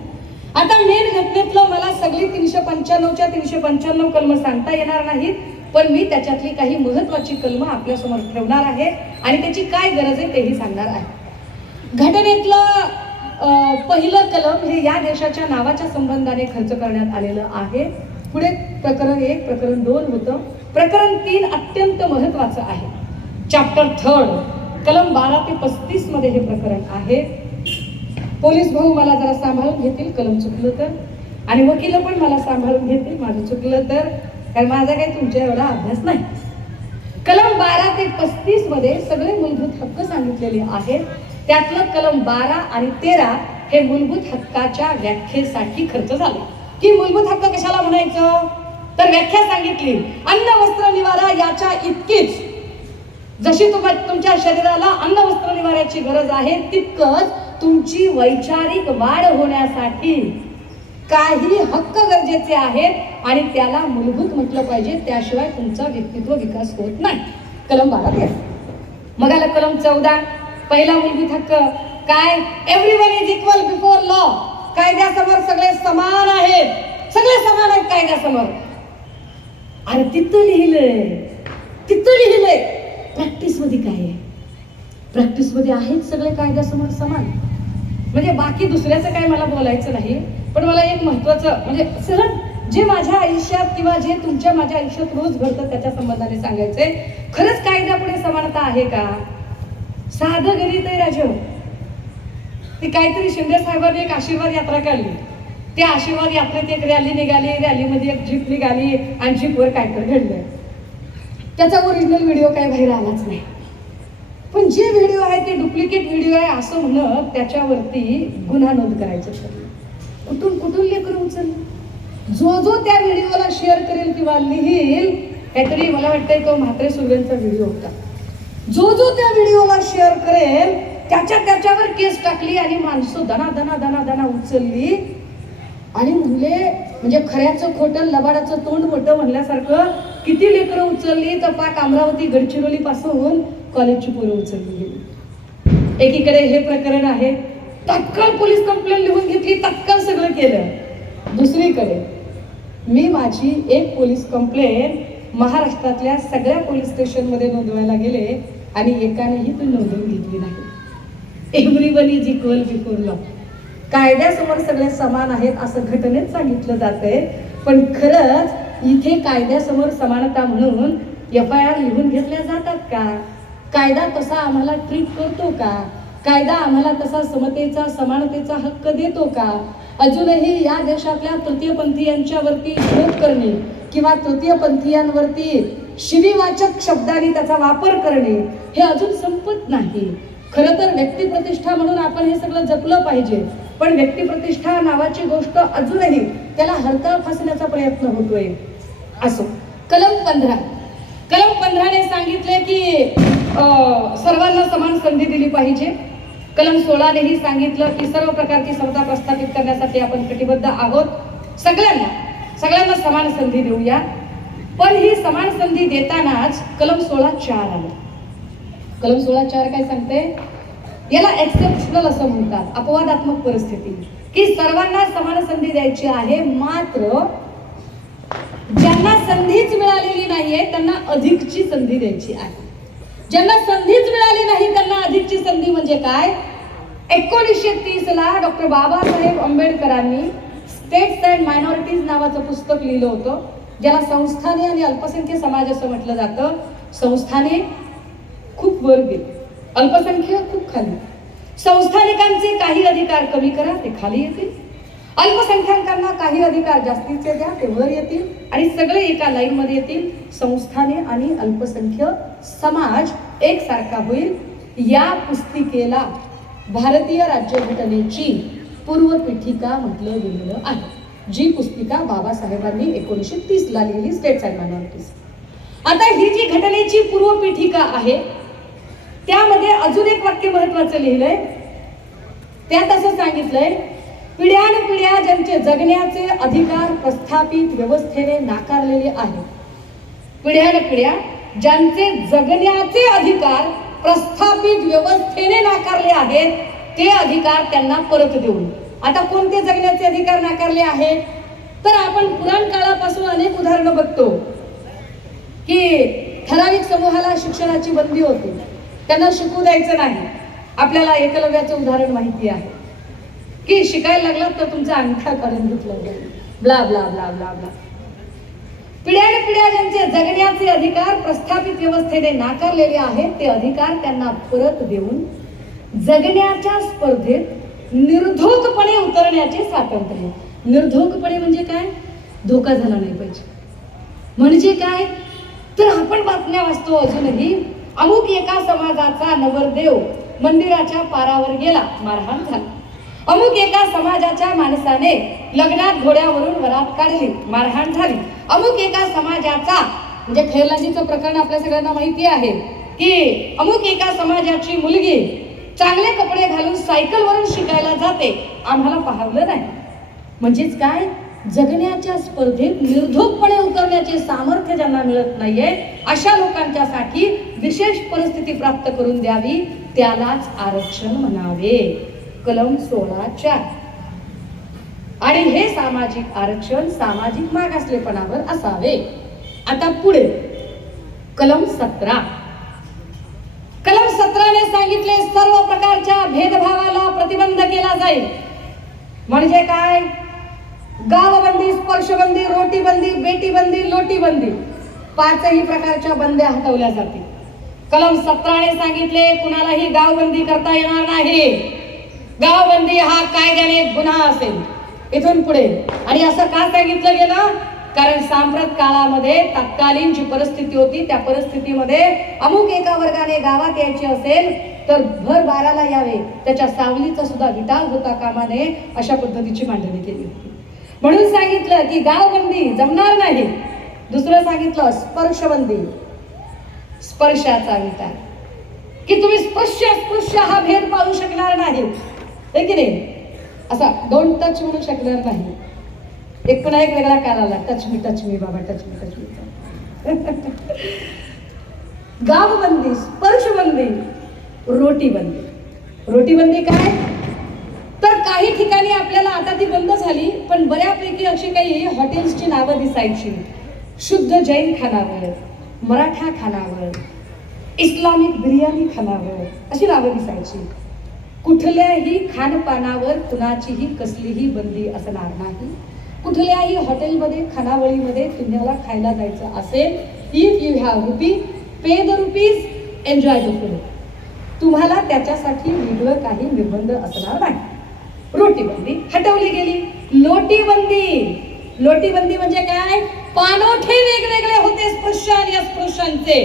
आता मेन घटनेतलं मला सगळी 395च्या 395 कलम सांगता येणार नाहीत, पण मी त्याच्यातली काही महत्वाची कलम आपल्यासमोर ठेवणार आहे आणि त्याची काय गरज आहे तेही सांगणार आहे. घटनेतलं पहिलं कलम हे या देशाच्या नावाच्या संबंधाने खर्च करण्यात आलेलं आहे. पुढे प्रकरण 1, प्रकरण 2 होतं. प्रकरण 3 अत्यंत महत्वाचं आहे. चॅप्टर 3 कलम 12 ते 35 मध्ये हे प्रकरण आहे. पोलीस भाऊ मला जरा सांभाळून घेतील कलम चुकलं तर, आणि वकील पण मला सांभाळून घेतील माझं चुकलं तर, कारण माझा काही तुमच्या एवढा अभ्यास नाही. कलम 12 ते 35 मध्ये सगळे मूलभूत हक्क सांगितलेले आहेत. त्यातलं कलम 12 आणि 13 हे मूलभूत हक्काच्या व्याख्येसाठी खर्च झाले. की मूलभूत हक्क कशाला म्हणायचं, तर व्याख्या सांगितली, अन्न वस्त्र निवारा याच्या इतकीच जशी तुमच्या शरीराला अन्न वस्त्र निवाऱ्याची गरज आहे, तितकंच तुमची वैचारिक वाढ होण्यासाठी काही हक्क गरजेचे आहेत आणि त्याला मूलभूत म्हटलं पाहिजे, त्याशिवाय तुमचा व्यक्तित्व विकास होत नाही. कलम 12. मग आला कलम 14 पहिला मूलभूत हक्क काय, everyone is equal before law. कायद्यासमोर सगळे समान आहेत, सगळे समान आहेत कायद्यासमोर. अरे तिथं लिहिलंय प्रॅक्टिस मध्ये काय आहे, प्रॅक्टिस मध्ये आहेत सगळे कायद्यासमोर समान. म्हणजे बाकी दुसऱ्याचं काय मला बोलायचं नाही, पण मला एक महत्वाचं म्हणजे सहज जे माझ्या आयुष्यात किंवा जे तुमच्या माझ्या आयुष्यात रोज घडतं त्याच्या संबंधाने सांगायचंय. खरंच कायद्यापुढे समानता आहे का? साधं गणित आहे राजू. ती काहीतरी शिंदे साहेबांनी एक आशीर्वाद यात्रा काढली. त्या आशीर्वाद यात्रेत एक रॅली निघाली, रॅलीमध्ये एक जीप निघाली आणि जीपवर काहीतरी घडलं. त्याचा ओरिजिनल व्हिडिओ काय बाहेर आलाच नाही, पण जे व्हिडिओ आहे ते डुप्लिकेट व्हिडिओ आहे असं म्हणत त्याच्यावरती गुन्हा नोंद करायचं ठरलं. कुठून लेकरं उचललं. जो त्या व्हिडिओला शेअर करेल किंवा लिहिल, काहीतरी मला वाटतंय तो म्हात्रे सुर्वेंचा व्हिडिओ होता, जो त्या व्हिडिओला शेअर करेल त्याच्यावर केस टाकली आणि माणसं दना उचलली आणि म्हणले म्हणजे खऱ्याचं खोटं लबाडाचं तोंड मोठं म्हणल्यासारखं किती लेकरं उचलली तर पाक अमरावती गडचिरोली पासून कॉलेजची पोरं उचलली गेली. एकीकडे हे प्रकरण आहे, तत्काळ पोलीस कंप्लेंट लिहून घेतली, तत्काळ सगळं केलं. दुसरीकडे मी माझी एक पोलीस कंप्लेंट महाराष्ट्रातल्या सगळ्या पोलीस स्टेशनमध्ये नोंदवायला गेले आणि एकानेही ती नोंदवून घेतली नाही. Everyone is equal before law. कायद्यासमोर सगळे समान आहेत असं घटनेत सांगितलं जातंय, पण खरंच इथे कायद्यासमोर समानता म्हणून FIR लिहून घेतल्या जातात का? कायदा तसा आम्हाला ट्रीट करतो का? कायदा आम्हाला तसा समतेचा समानतेचा हक्क देतो का? अजूनही या देशातल्या तृतीयपंथीयांच्या वरती विरोध करणे किंवा तृतीयपंथीयांवरती शिवीवाचक शब्दांनी त्याचा वापर करणे हे अजून संपत नाही. खरं तर व्यक्तिप्रतिष्ठा म्हणून आपण हे सगळं जपलं पाहिजे, पण व्यक्तिप्रतिष्ठा नावाची गोष्ट अजूनही त्याला हरताळ फासण्याचा प्रयत्न होतोय. असो, कलम 15 ने सांगितले की सर्वांना समान संधी दिली पाहिजे. कलम 16 नेही सांगितलं की सर्व प्रकारची समता प्रस्थापित करण्यासाठी आपण कटिबद्ध आहोत. सगळ्यांना समान संधी देऊया. पण ही समान संधी देतानाच कलम 16(4) आलं. कलम 16(4) काय सांगते, याला एक्सेप्शनल असं म्हणतात, अपवादात्मक परिस्थिती, की सर्वांना समान संधी द्यायची आहे, मात्र ज्यांना संधीच मिळालेली नाहीये त्यांना अधिकची संधी द्यायची आहे. ज्यांना संधीच मिळाली नाही त्यांना अधिकची संधी म्हणजे काय? 1930 ला डॉक्टर बाबासाहेब आंबेडकरांनी स्टेट्स अँड मायनॉरिटीज नावाचं पुस्तक लिहिलं होतं, ज्याला संस्थाने आणि अल्पसंख्य समाज असं म्हटलं जातं. संस्थाने खूप वर गेली, अल्पसंख्याक खूप खाली. संस्थानिकांचे काही अधिकार कमी करा, ते खाली येतील. अल्पसंख्याकांना काही अधिकार जास्तीचे द्या, ते वर येतील. आणि सगळे एका लाईन मध्ये येतील. संस्थाने आणि अल्पसंख्य समाज एकसारखा होईल. या पुस्तिकेला भारतीय राज्यघटनेची पूर्वपीठिका म्हटलं गेलेलं आहे, जी पुस्तिका बाबासाहेबांनी 1930 ला लिहिली, स्टेट्स अँड मायनॉरिटीज. आता ही जी घटनेची पूर्वपीठिका आहे त्यामध्ये अजून एक वाक्य महत्वाचं लिहिलंय, त्यात असं सांगितलंय, पिढ्यानपिढ्या ज्यांचे जगण्याचे अधिकार प्रस्थापित व्यवस्थेने नाकारलेले आहेत, पिढ्यानपिढ्या ज्यांचे जगण्याचे अधिकार प्रस्थापित व्यवस्थेने नाकारले आहेत, ते अधिकार त्यांना परत देऊन. आता कोणते जगण्याचे अधिकार नाकारले आहेत? तर आपण पुराण काळापासून अनेक उदाहरणं बघतो की ठराविक समूहाला शिक्षणाची बंदी होती, त्यांना शिकू द्यायचं नाही. आपल्याला एकलव्याचं उदाहरण माहिती आहे की शिकायला लागलात तर तुमचा अंगठा काढून घेतला जाईल, blah blah blah blah blah. पिढ्यानपिढ्या ज्यांचे जगण्याचे अधिकार प्रस्थापित व्यवस्थेने नाकारलेले आहेत, ते अधिकार त्यांना परत देऊन जगण्याच्या स्पर्धेत निर्धोकपणे उतरण्याचे स्वातंत्र्य. निर्धोकपणे म्हणजे काय? धोका झाला नाही पाहिजे. म्हणजे काय? तर आपण बातम्या वाचतो अजूनही, अमुक एका समाजाचा नवरदेव मंदिराच्या पारावर गेला, मारहाण झाली. अमुक एका समाजाच्या माणसाने लग्नात घोड्यावरून वरात काढली, मारहाण झाली. अमुक एका समाजाचा, म्हणजे खैरलाजीचं प्रकरण आपल्या सगळ्यांना माहिती आहे की अमुक एका समाजाची मुलगी चांगले कपडे घालून सायकलवरून शिकायला जाते, आम्हाला पाहवलं नाही. म्हणजेच काय? जगण्याच्या स्पर्धेत निर्धोकपणे उतरण्याचे सामर्थ्य ज्यांना मिळत नाहीये, अशा लोकांच्यासाठी विशेष परिस्थिती प्राप्त करून द्यावी, त्यालाच आरक्षण म्हणावे. कलम 16(4). आणि हे सामाजिक आरक्षण सामाजिक मागासलेपणावर असावे. आता पुढे कलम 17. कलम 17 ने सांगितले, सर्व प्रकारच्या भेदभावाला प्रतिबंध केला जाईल. म्हणजे काय? गावबंदी, स्पर्शबंदी, रोटीबंदी, बेटीबंदी, लोटीबंदी, 5ही प्रकारच्या बंद्या हटवल्या जातील. कलम 17 ने सांगितले, कुणालाही गावबंदी करता येणार नाही. गावबंदी हा कायद्याने गुन्हा असेल इथून पुढे. आणि असं का सांगितलं गेलं? कारण सांप्रत काळामध्ये तत्कालीन जी परिस्थिती होती, त्या परिस्थितीमध्ये अमुक एका वर्गाने गावात यायचे असेल तर भर 12ला यावे, त्याच्या सावलीचा सुद्धा विटाळ होता कामा नये, अशा पद्धतीची मांडणी केली होती. म्हणून सांगितलं की गावबंदी जमणार नाही. दुसरं सांगितलं स्पर्शबंदी, स्पर्शाचा विचार की तुम्ही स्पर्श हा भेद पाळू शकणार नाही, हे की नाही? असा डोंट टच म्हणू शकणार नाही. एक पुन्हा एक वेगळा काळ आला, टच मी बाबा, टच मी. गावबंदी, स्पर्शबंदी, रोटीबंदी. रोटीबंदी काय? तर काही ठिकाणी आपल्याला आता ती बंद झाली, पण बऱ्यापैकी अशी काही हॉटेल्सची नावं दिसायची. शुद्ध जैन खानावळ, मराठा खानावळ, इस्लामिक बिर्याणी खानावळ, अशी नावं दिसायची. कुठल्याही खानपानावर कुणाचीही कसलीही बंदी असणार नाही. कुठल्याही हॉटेलमध्ये, खानावळीमध्ये तुम्हाला खायला जायचं असेल, if you have RuPay, pay the rupees, enjoy the food. तुम्हाला त्याच्यासाठी वेगळं काही निर्बंध असणार नाही. रोटीबंदी हटवली गेली. लोटीबंदी, लोटीबंदी म्हणजे काय? पानोठे वेगवेगळे होते स्पृश्य आणि अस्पृश्यांचे,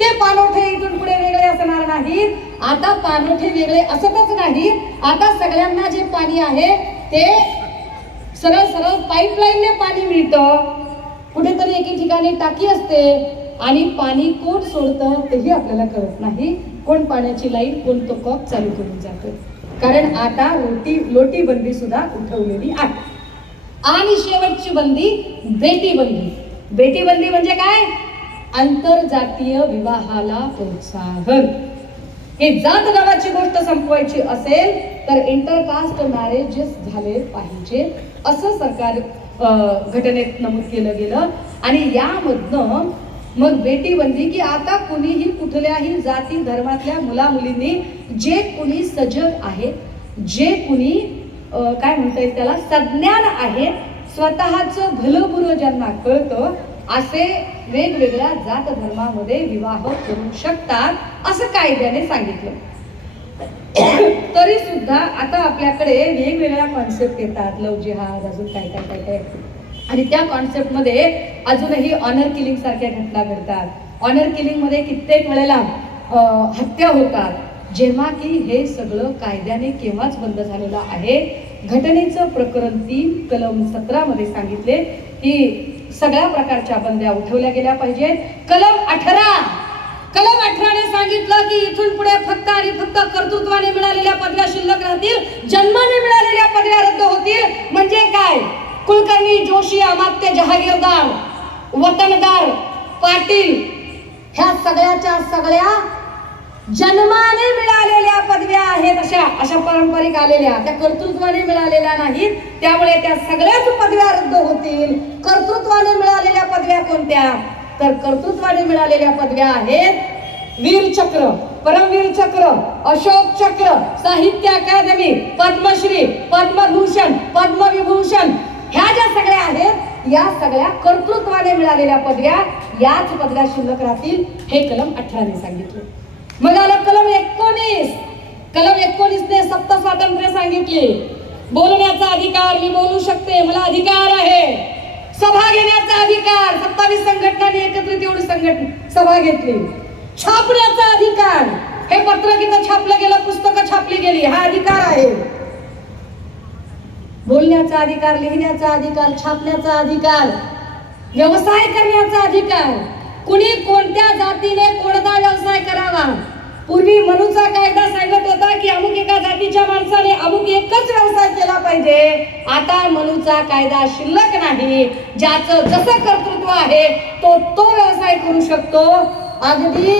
ते पानोठे इथून पुढे वेगळे असणार नाही. आता पानोठे वेगळे असतच नाही, आता सगळ्यांना जे पाणी आहे ते सरळ सरळ पाईपलाईनने पाणी मिळतं. कुठेतरी एके ठिकाणी टाकी असते आणि पाणी कोण सोडतं तेही आपल्याला कळत नाही. कोण पाण्याची लाईन, कोण तो कॉक चालू करून जातं. कारण आता लोटीबंदी सुद्धा उठवलेली आहे. आणि शेवटची बंदी बेटीबंदी. बेटीबंदी म्हणजे काय? आंतरजातीय विवाहाला प्रोत्साहन. हे जात नावाची गोष्ट संपवायची असेल तर इंटरकास्ट मॅरेजेस झाले पाहिजे, असं सरकार घटनेत नमूद केलं गेलं. आणि यामधनं मग बेटीबंदी की आता कुणीही कुठल्याही जाती धर्मातल्या मुला मुलींनी, जे कुणी सजग आहेत, जे कुणी काय म्हणता येईल त्याला सज्ञान आहेत, स्वतःचं भलं बुरं ज्यांना कळतं, असे वेगवेगळ्या जात धर्मामध्ये विवाह करू शकतात, असं कायद्याने सांगितलं. तरी सुद्धा आता आपल्याकडे वेगवेगळ्या कॉन्सेप्ट येतात, लव जिहाद, अजून काय काय काय काय, आणि त्या कॉन्सेप्टमध्ये अजूनही ऑनर किलिंग सारख्या घटना घडतात. ऑनर किलिंग मध्ये कित्येक वेळेला हत्या होतात, जेव्हा की हे सगळं कायद्याने केव्हाच बंद झालेलं आहे. घटनेचं प्रकरण 3 कलम 17 मध्ये सांगितले की सगळ्या प्रकारच्या बंद्या उठवल्या गेल्या पाहिजेत. कलम 18 कलम 18 ने सांगितलं की इथून पुढे फक्त आणि फक्त कर्तृत्वाने मिळालेल्या पदव्या शिल्लक राहतील, जन्माने मिळालेल्या पदव्या रद्द होतील. म्हणजे काय? कुलकर्णी, जोशी, अमात्य, जहागीरदार, वतनदार, पाटील ह्या सगळ्याच्या सगळ्या जन्माने मिळालेल्या पदव्या आहेत. अशा पारंपरिक आलेल्या, त्या कर्तृत्वाने मिळालेल्या नाहीत. त्यामुळे त्या सगळ्याच पदव्या रद्द होतील. कर्तृत्वाने मिळालेल्या पदव्या कोणत्या? तर कर्तृत्वाने मिळालेल्या पदव्या आहेत वीर चक्र, परमवीर चक्र, अशोक चक्र, साहित्य अकादमी, पद्मश्री, पद्मभूषण, पद्मविभूषण ह्या ज्या सगळ्या आहेत, या सगळ्या कर्तृत्वाने मिळालेल्या पदव्या, याच पदव्या शिल्लक राहतील. हे कलम 18 ने सांगितले. मग आलं कलम 19. कलम 19 ने सप्त स्वातंत्र्य सांगितले. बोलण्याचा अधिकार, मी बोलू शकते, मला अधिकार आहे. सभा घेण्याचा अधिकार, 27 संघटनांनी एकत्रित एवढी सभा घेतली. छापण्याचा अधिकार, हे पत्र किती छापलं गेलं, पुस्तकं छापली गेली, हा अधिकार आहे. बोलण्याचा अधिकार, लिहिण्याचा अधिकार, छापण्याचा अधिकार, व्यवसाय करण्याचा अधिकार, कुणी कोणत्या जातीने कोणता व्यवसाय करावा. पूर्वी मनूचा कायदा सांगत होता की अमुक एका जातीच्या माणसाने अमुक एकच व्यवसाय केला पाहिजे. आता मनूचा कायदा शिल्लक नाही. ज्याचं जसं कर्तृत्व आहे तो व्यवसाय करू शकतो. अगदी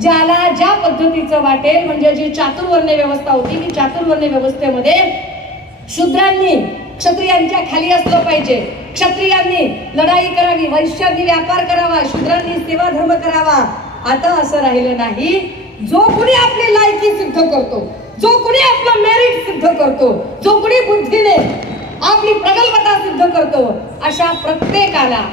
ज्याला ज्या पद्धतीचं वाटेल. म्हणजे जी चातुर्वर्ण्य व्यवस्था होती, की चातुर्वर्ण्य व्यवस्थेमध्ये शूद्रांनी क्षत्रियांच्या खाली असलं पाहिजे, क्षत्रियांनी लढाई करावी, वैश्यांनी व्यापार करावा, शूद्रांनी सेवा धर्म करावा. आता असं राहिलं नाही. जो कुणी आपली लायकी सिद्ध करतो, जो कुणी आपलं मेरिट सिद्ध करतो, जो कुणी बुद्धीने आपली प्रगल्भता सिद्ध करतो, अशा प्रत्येकाला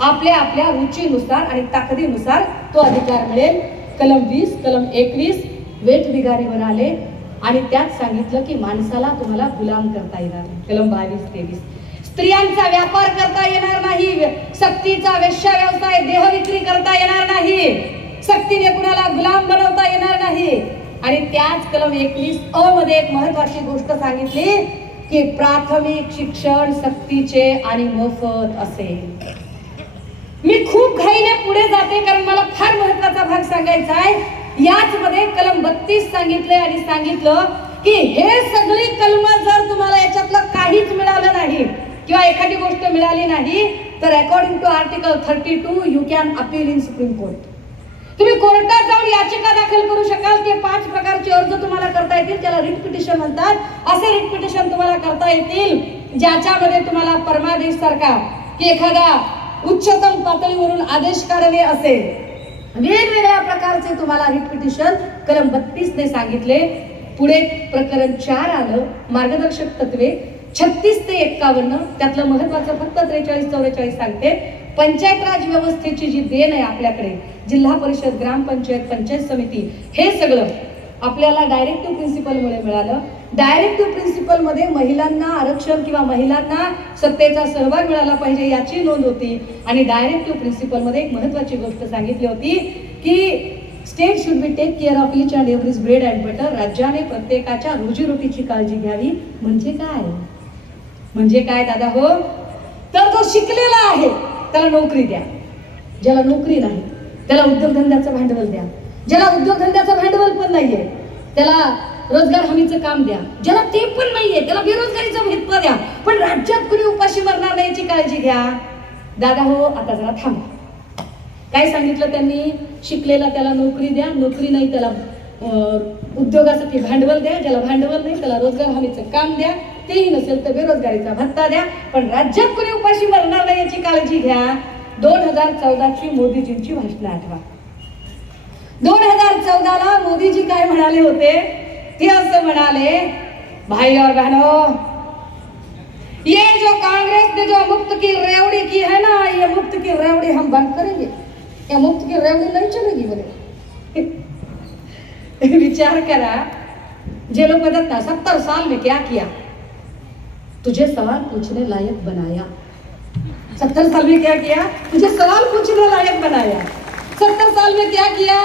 आपल्या आपल्या रुचीनुसार आणि ताकदीनुसार तो अधिकार मिळेल. कलम 20, कलम 21 वेठबिगारीवर आले आणि त्यात सांगितलं की माणसाला तुम्हाला गुलाम करता येणार नाही. कलम 22, 23 स्त्रियांचा व्यापार करता येणार नाही. सक्तीचा वेश्या व्यवसाय, देह विक्री करता येणार नाही. सक्तीने कुणाला गुलाम बनवता येणार नाही. आणि त्याच कलम 21 अ मध्ये एक महत्वाची गोष्ट सांगितली की प्राथमिक शिक्षण सक्तीचे आणि मोफत असेल. मी खूप घाईने पुढे जाते कारण मला फार महत्वाचा भाग सांगायचा आहे. याच मध्ये कलम 32 सांगितले आणि सांगितलं की हे सगळी कलम जर तुम्हाला याच्यातलं काहीच मिळालं नाही किंवा एखादी गोष्ट मिळाली नाही तर according to article 32 you can appeal in supreme court. तुम्ही कोर्टात जाऊन याचिका दाखल करू शकाल. ते 5 प्रकारचे अर्ज तुम्हाला करता येतील, त्याला रिट पिटिशन म्हणतात. असे रिट पिटिशन तुम्हाला करता येतील ज्याच्यामध्ये तुम्हाला परमादेश सारखा की एखादा उच्चतम पातळीवरून आदेश काढणे असेल. वेगवेगळ्या प्रकारचे तुम्हाला रिट पिटिशन कलम 32 ने सांगितले. पुढे प्रकरण 4 आलं, मार्गदर्शक तत्वे 36 ते 51. त्यातलं महत्वाचं फक्त 43-44 सांगते. पंचायत राज व्यवस्थेची जी देण आहे आपल्याकडे, जिल्हा परिषद, ग्रामपंचायत, पंचायत समिती, हे सगळं आपल्याला डायरेक्टिव्ह प्रिन्सिपलमुळे मिळालं. डायरेक्टिव्ह प्रिन्सिपल मध्ये महिलांना आरक्षण किंवा महिलांना सत्तेचा सहभाग मिळाला पाहिजे याची नोंद होती. आणि डायरेक्टिव्ह प्रिन्सिपल मध्ये एक महत्वाची गोष्ट सांगितली होती की state should be take care of each and every's bread and butter. राज्याने प्रत्येकाच्या रोजीरोटीची काळजी घ्यावी. म्हणजे काय? म्हणजे काय दादा हो? तर जो शिकलेला आहे त्याला नोकरी द्या, ज्याला नोकरी नाही त्याला उद्योगधंद्याचं भांडवल द्या, ज्याला उद्योगधंद्याचं भांडवल पण नाहीये त्याला रोजगार हमीचं काम द्या, ज्याला ते पण नाहीये त्याला बेरोजगारीचं भत्ता द्या. पण राज्यात कुणी उपाशी मरणार नाही याची काळजी घ्या. दादा हो, आता जरा थांबा. काय सांगितलं त्यांनी? शिकलेला त्याला नोकरी द्या, नोकरी नाही त्याला उद्योगासाठी भांडवल द्या, ज्याला भांडवल नाही त्याला रोजगार हमीचं काम द्या, तेही नसेल तर बेरोजगारीचा भत्ता द्या. पण राज्यात कुणी उपाशी मरणार नाही याची काळजी घ्या. 2014ची मोदीजींची भाषणं आठवा. 2014ला मोदीजी काय म्हणाले होते? ते असं म्हणाले, भाई और बहनों, ये जो कांग्रेस ने जो मुफ्त की रेवड़ी की है ना, ये मुफ्त की रेवड़ी हम बंद करेंगे. ये मुफ्त की रेवड़ी नहीं चलेगी बोले. विचार करा, जे लोग बताते 70 साल में क्या किया, तुझे सवाल पूछने लायक बनाया. 70 साल में क्या किया? तुझे सवाल पूछने लायक बनाया. 70 साल में क्या किया?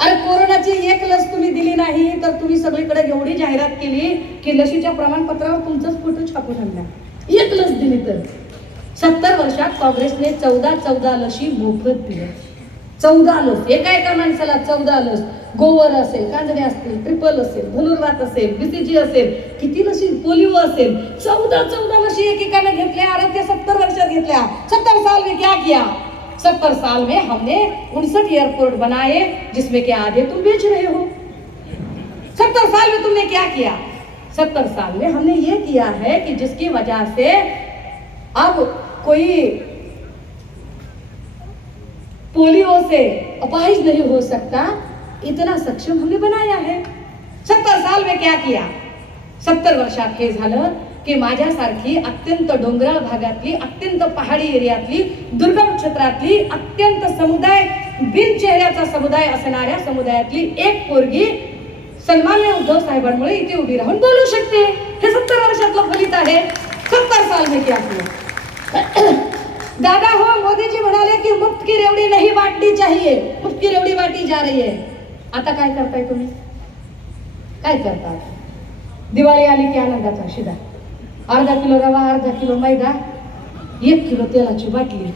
अरे कोरोनाची एक लस तुम्ही दिली नाही तर तुम्ही सगळीकडे एवढी जाहिरात केली की लशीच्या प्रमाणपत्रावर तुमचाच फोटो छापून आणला. एक लस दिली तर 70 वर्षात काँग्रेसने 14 लशी मोफत दिल्या. 14 लस, एका माणसाला 14 लस. गोवर असेल, कांजणे असतील, ट्रिपल असेल, धनुर्वात असेल, बीसीजी असेल, किती लसी, पोलिओ असेल, 14 लसी एकेकाने घेतल्या. अरे ते 70 वर्षात घेतल्या. 70 साल में क्या किया? 70 साल में हमने 59 एयरपोर्ट बनाए जिसमें के आधे तुम बेच रहे हो. 70 साल में तुमने क्या किया? 70 साल में हमने ये किया है कि जिसकी वजह से अब कोई पोलियो से अपाहिज नहीं हो सकता, इतना सक्षम हमने बनाया है. 70 साल में क्या किया? 70 वर्षात हे झालं की माझ्यासारखी अत्यंत डोंगराळ भागातली, अत्यंत पहाडी एरियातली, दुर्गम क्षेत्रातली, अत्यंत समुदाय बिन चेहऱ्याचा समुदाय असणाऱ्या समुदायातली एक पोरगी सन्माननीय उद्धव साहेबांमुळे इथे उभी राहून बोलू शकते. हे 70 वर्षातलं फलित आहे. 70 साल में क्या किया? दादा हो, मोदी जी म्हणाले की मुफ्त की रेवड़ी नहीं बांटनी चाहिए, मुफ्त की रेवड़ी बांटी जा रही है. आता काय करताय तुम्ही? काय करता? दिवाळी आली की आनंदाचा शिदा. अर्धा किलो रवा, अर्धा किलो मैदा, 1 किलो तेलाची बाटली,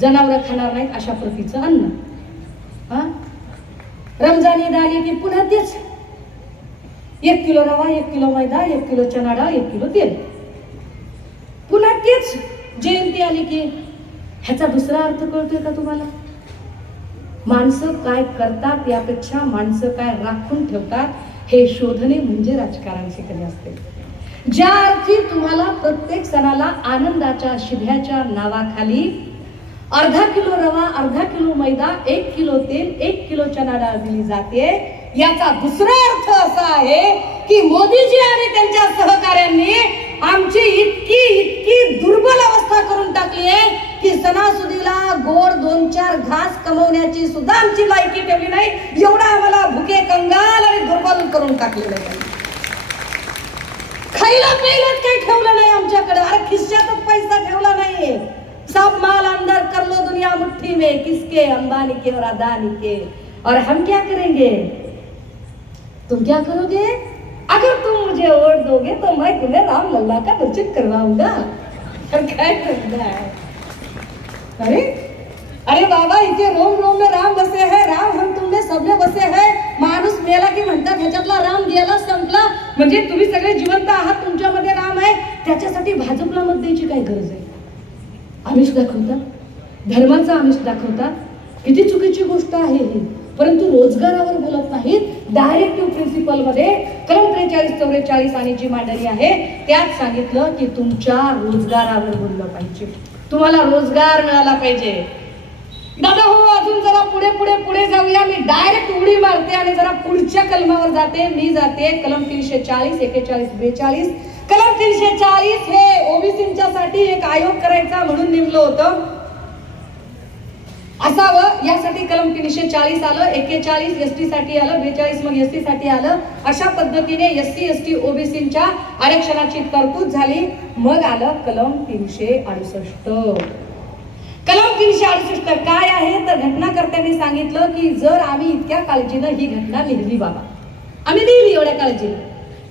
जनावर खाणार नाहीत अशा प्रतीचं अन्न. रमजान ईद आली की पुन्हा तेच. 1 किलो रवा, 1 किलो मैदा, 1 किलो चना डाळ, 1 किलो तेल, पुन्हा तेच. जयंती आली की ह्याचा दुसरा अर्थ कळतोय का तुम्हाला? माणसं काय करतात यापेक्षा माणसं काय राखून ठेवतात हे शोधणे म्हणजे राजकारण शिकणे असते. ज्या अर्थी तुम्हाला प्रत्येक सणाला आनंदाच्या शिध्याच्या नावाखाली अर्धा किलो रवा, अर्धा किलो मैदा, 1 किलो तेल, 1 किलो चना डाळ दिली जाते, याचा दुसरा अर्थ असा आहे की मोदीजी आणि त्यांच्या सहकाऱ्यांनी आमची इतकी दुर्बल अवस्था करून टाकली आहे की सणासुदीला गोड 2-4 घास कमवण्याची सुद्धा आमची लायकी ठेवली नाही. एवढा आम्हाला भुके, कंगाल आणि दुर्बल करून टाकलेलं आहे. खायला प्यायलाच काही ठेवलं नाही आमच्याकडे. अरे खिश्यातच पैसा ठेवला नाही. सब माल अंदर कर लो दुनिया मुट्ठी में, किसके? अंबानी के और अदानी के. और हम क्या करेंगे? तुम क्या करोगे? अगर तुम मुझे वोट दोगे तो मैं तुम्हें राम लल्ला का दर्शन करवाऊंगा. काय करना है? अरे बाबा, इथे रोम रोम में राम बसे है. राम हम तुमने सबने बसे है. माणूस मेला की म्हणतात ह्याच्यातला राम गेला, संपला. म्हणजे तुम्ही सगळे जिवंत आहात, तुमच्यामध्ये राम आहे. त्याच्यासाठी भाजपला मत द्यायची काय गरज आहे? आमिष दाखवतात, धर्माचा आमिष दाखवतात. किती चुकीची गोष्ट आहे ही. परंतु रोजगारावर बोलत नाहीत. डायरेक्टिव्ह प्रिन्सिपल मध्ये कलम 43-44 आणि जी मांडणी आहे त्यात सांगितलं की तुमच्या रोजगारावर बोललं पाहिजे, तुम्हाला रोजगार मिळाला पाहिजे. दादा हो, अजून जरा पुढे जाऊया. मी डायरेक्ट उडी मारते आणि जरा पुढच्या कलमावर जाते. मी जाते कलम 340, 41, 42. कलम 340 हे ओबीसींच्या साठी एक आयोग करायचा म्हणून नेमलं होतं असावं, यासाठी कलम 340 आलं, 41 एसटी साठी आलं, 42 मग एसटी साठी आलं. अशा पद्धतीने SC ST ओबीसींच्या आरक्षणाची तरतूद झाली. मग आलं कलम 368. कलम 368 काय आहे तर घटनाकर्त्यांनी सांगितलं की जर आम्ही इतक्या काळजीनं ही घटना लिहिली, बाबा आम्ही लिहिली एवढ्या काळजीनं,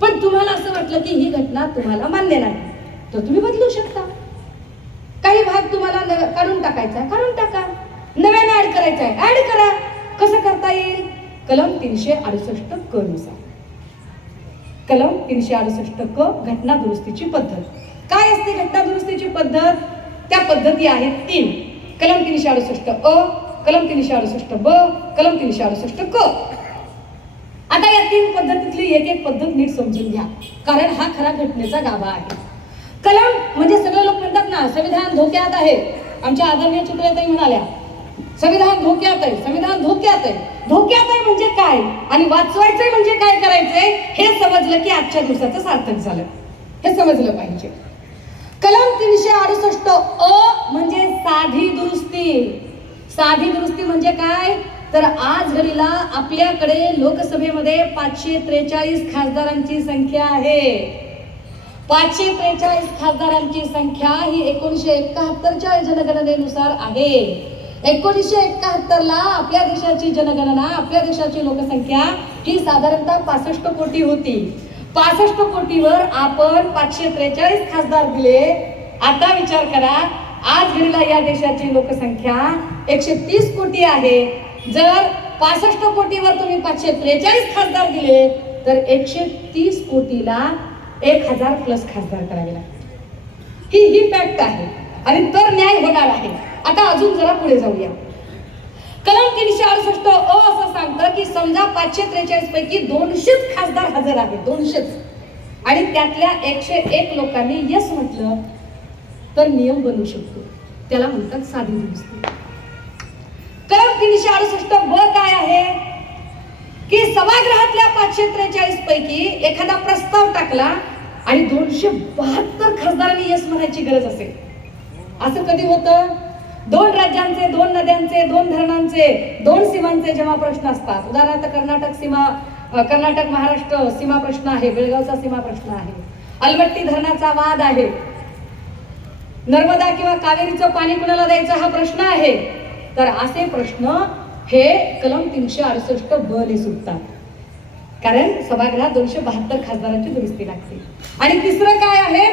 पण तुम्हाला असं वाटलं की ही घटना तुम्हाला मान्य नाही तर तुम्ही बदलू शकता. काही भाग तुम्हाला काढून टाकायचा, काढून टाका. नव्याने ऍड करायचा आहे, ऍड करा. कसं करता येईल? कलम 368 क नुसार. कलम 368 क घटना दुरुस्तीची पद्धत. काय असते घटना दुरुस्तीची पद्धत? त्या पद्धती आहेत 3. कलम 368 अ, कलम 368 ब, कलम 368 क. आता या 3 पद्धतीतली एक पद्धत नीट समजून घ्या, कारण हा खरा घटनेचा गाभा आहे. कलम म्हणजे सगळे लोक म्हणतात ना संविधान धोक्यात आहे. आमच्या आदरणीय चित्रताई म्हणाल्या संविधान धोक्यात आहे, संविधान धोक्यात आहे. धोक्यात आहे म्हणजे काय आणि वाचवायचंय म्हणजे काय करायचंय हे समजलं की आजच्या दिवसाचं सार्थक झालं. हे समजलं पाहिजे. कलम 368 अ म्हणजे साधी दुरुस्ती. साधी दुरुस्ती म्हणजे काय तर आज घडीला आपल्याकडे लोकसभेमध्ये 543 खासदारांची संख्या आहे. 543 खासदारांची संख्या ही 1971च्या जनगणनेनुसार आहे. 1971 ला आपल्या देशाची जनगणना, आपल्या देशाची लोकसंख्या ही साधारणतः 65 कोटी होती. 65 कोटीवर आपण 543 खासदार दिले. आता विचार करा आज घडीला या देशाची लोकसंख्या 130 कोटी आहे. जर 65 कोटीवर तुम्ही 543 खासदार दिले तर 130 कोटीला 1000 प्लस खासदार करावे लागतात. ही फॅक्ट आहे आणि तर न्याय होणार आहे. आता अजून जरा पुढे जाऊया. कलम 368 अ असं सांगतं की समजा 543 पैकी 200 खासदार हजर आहेत, 200 आणि त्यातल्या 101 लोकांनी यस म्हटलं तर नियम बनवू शकतो. त्याला म्हणतात साधी दुरुस्ती. कलम 368 ब काय आहे की सभागृहातल्या 543 पैकी एखादा प्रस्ताव टाकला आणि 272 खासदारांनी यस म्हणायची गरज असेल. असं कधी होतं? 2 राज्यांचे, 2 नद्यांचे, 2 धरणांचे, 2 सीमांचे जेव्हा प्रश्न असतात, उदाहरणार्थ कर्नाटक महाराष्ट्र सीमा प्रश्न आहे, बेळगावचा सीमा प्रश्न आहे, अलमट्टी धरणाचा वाद आहे, नर्मदा किंवा कावेरीचं पाणी कुणाला द्यायचं हा प्रश्न आहे, तर असे प्रश्न हे कलम 368 ब ने सुटतात. कारण सभागृहात 272 खासदारांची दुरुस्ती लागते. आणि तिसरं काय आहे?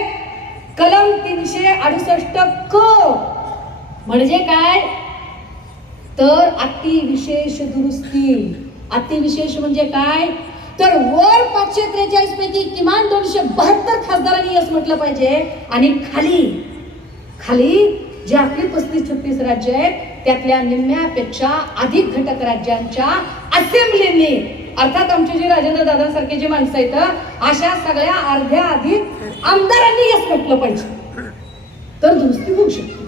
कलम 368 क म्हणजे काय? तर अतिविशेष दुरुस्ती. अतिविशेष म्हणजे काय? तर वर 543 पैकी किमान 272 खासदारांनी यस म्हटलं पाहिजे आणि खाली जे आपली 35-36 राज्य आहेत त्यातल्या निम्म्यापेक्षा अधिक घटक राज्यांच्या असेंब्लीने, अर्थात आमचे जे राजेंद्र दादा सारखे जे माणसं आहेत अशा सगळ्या अर्ध्या अधिक आमदारांनी यस म्हटलं पाहिजे तर दुरुस्ती होऊ शकते.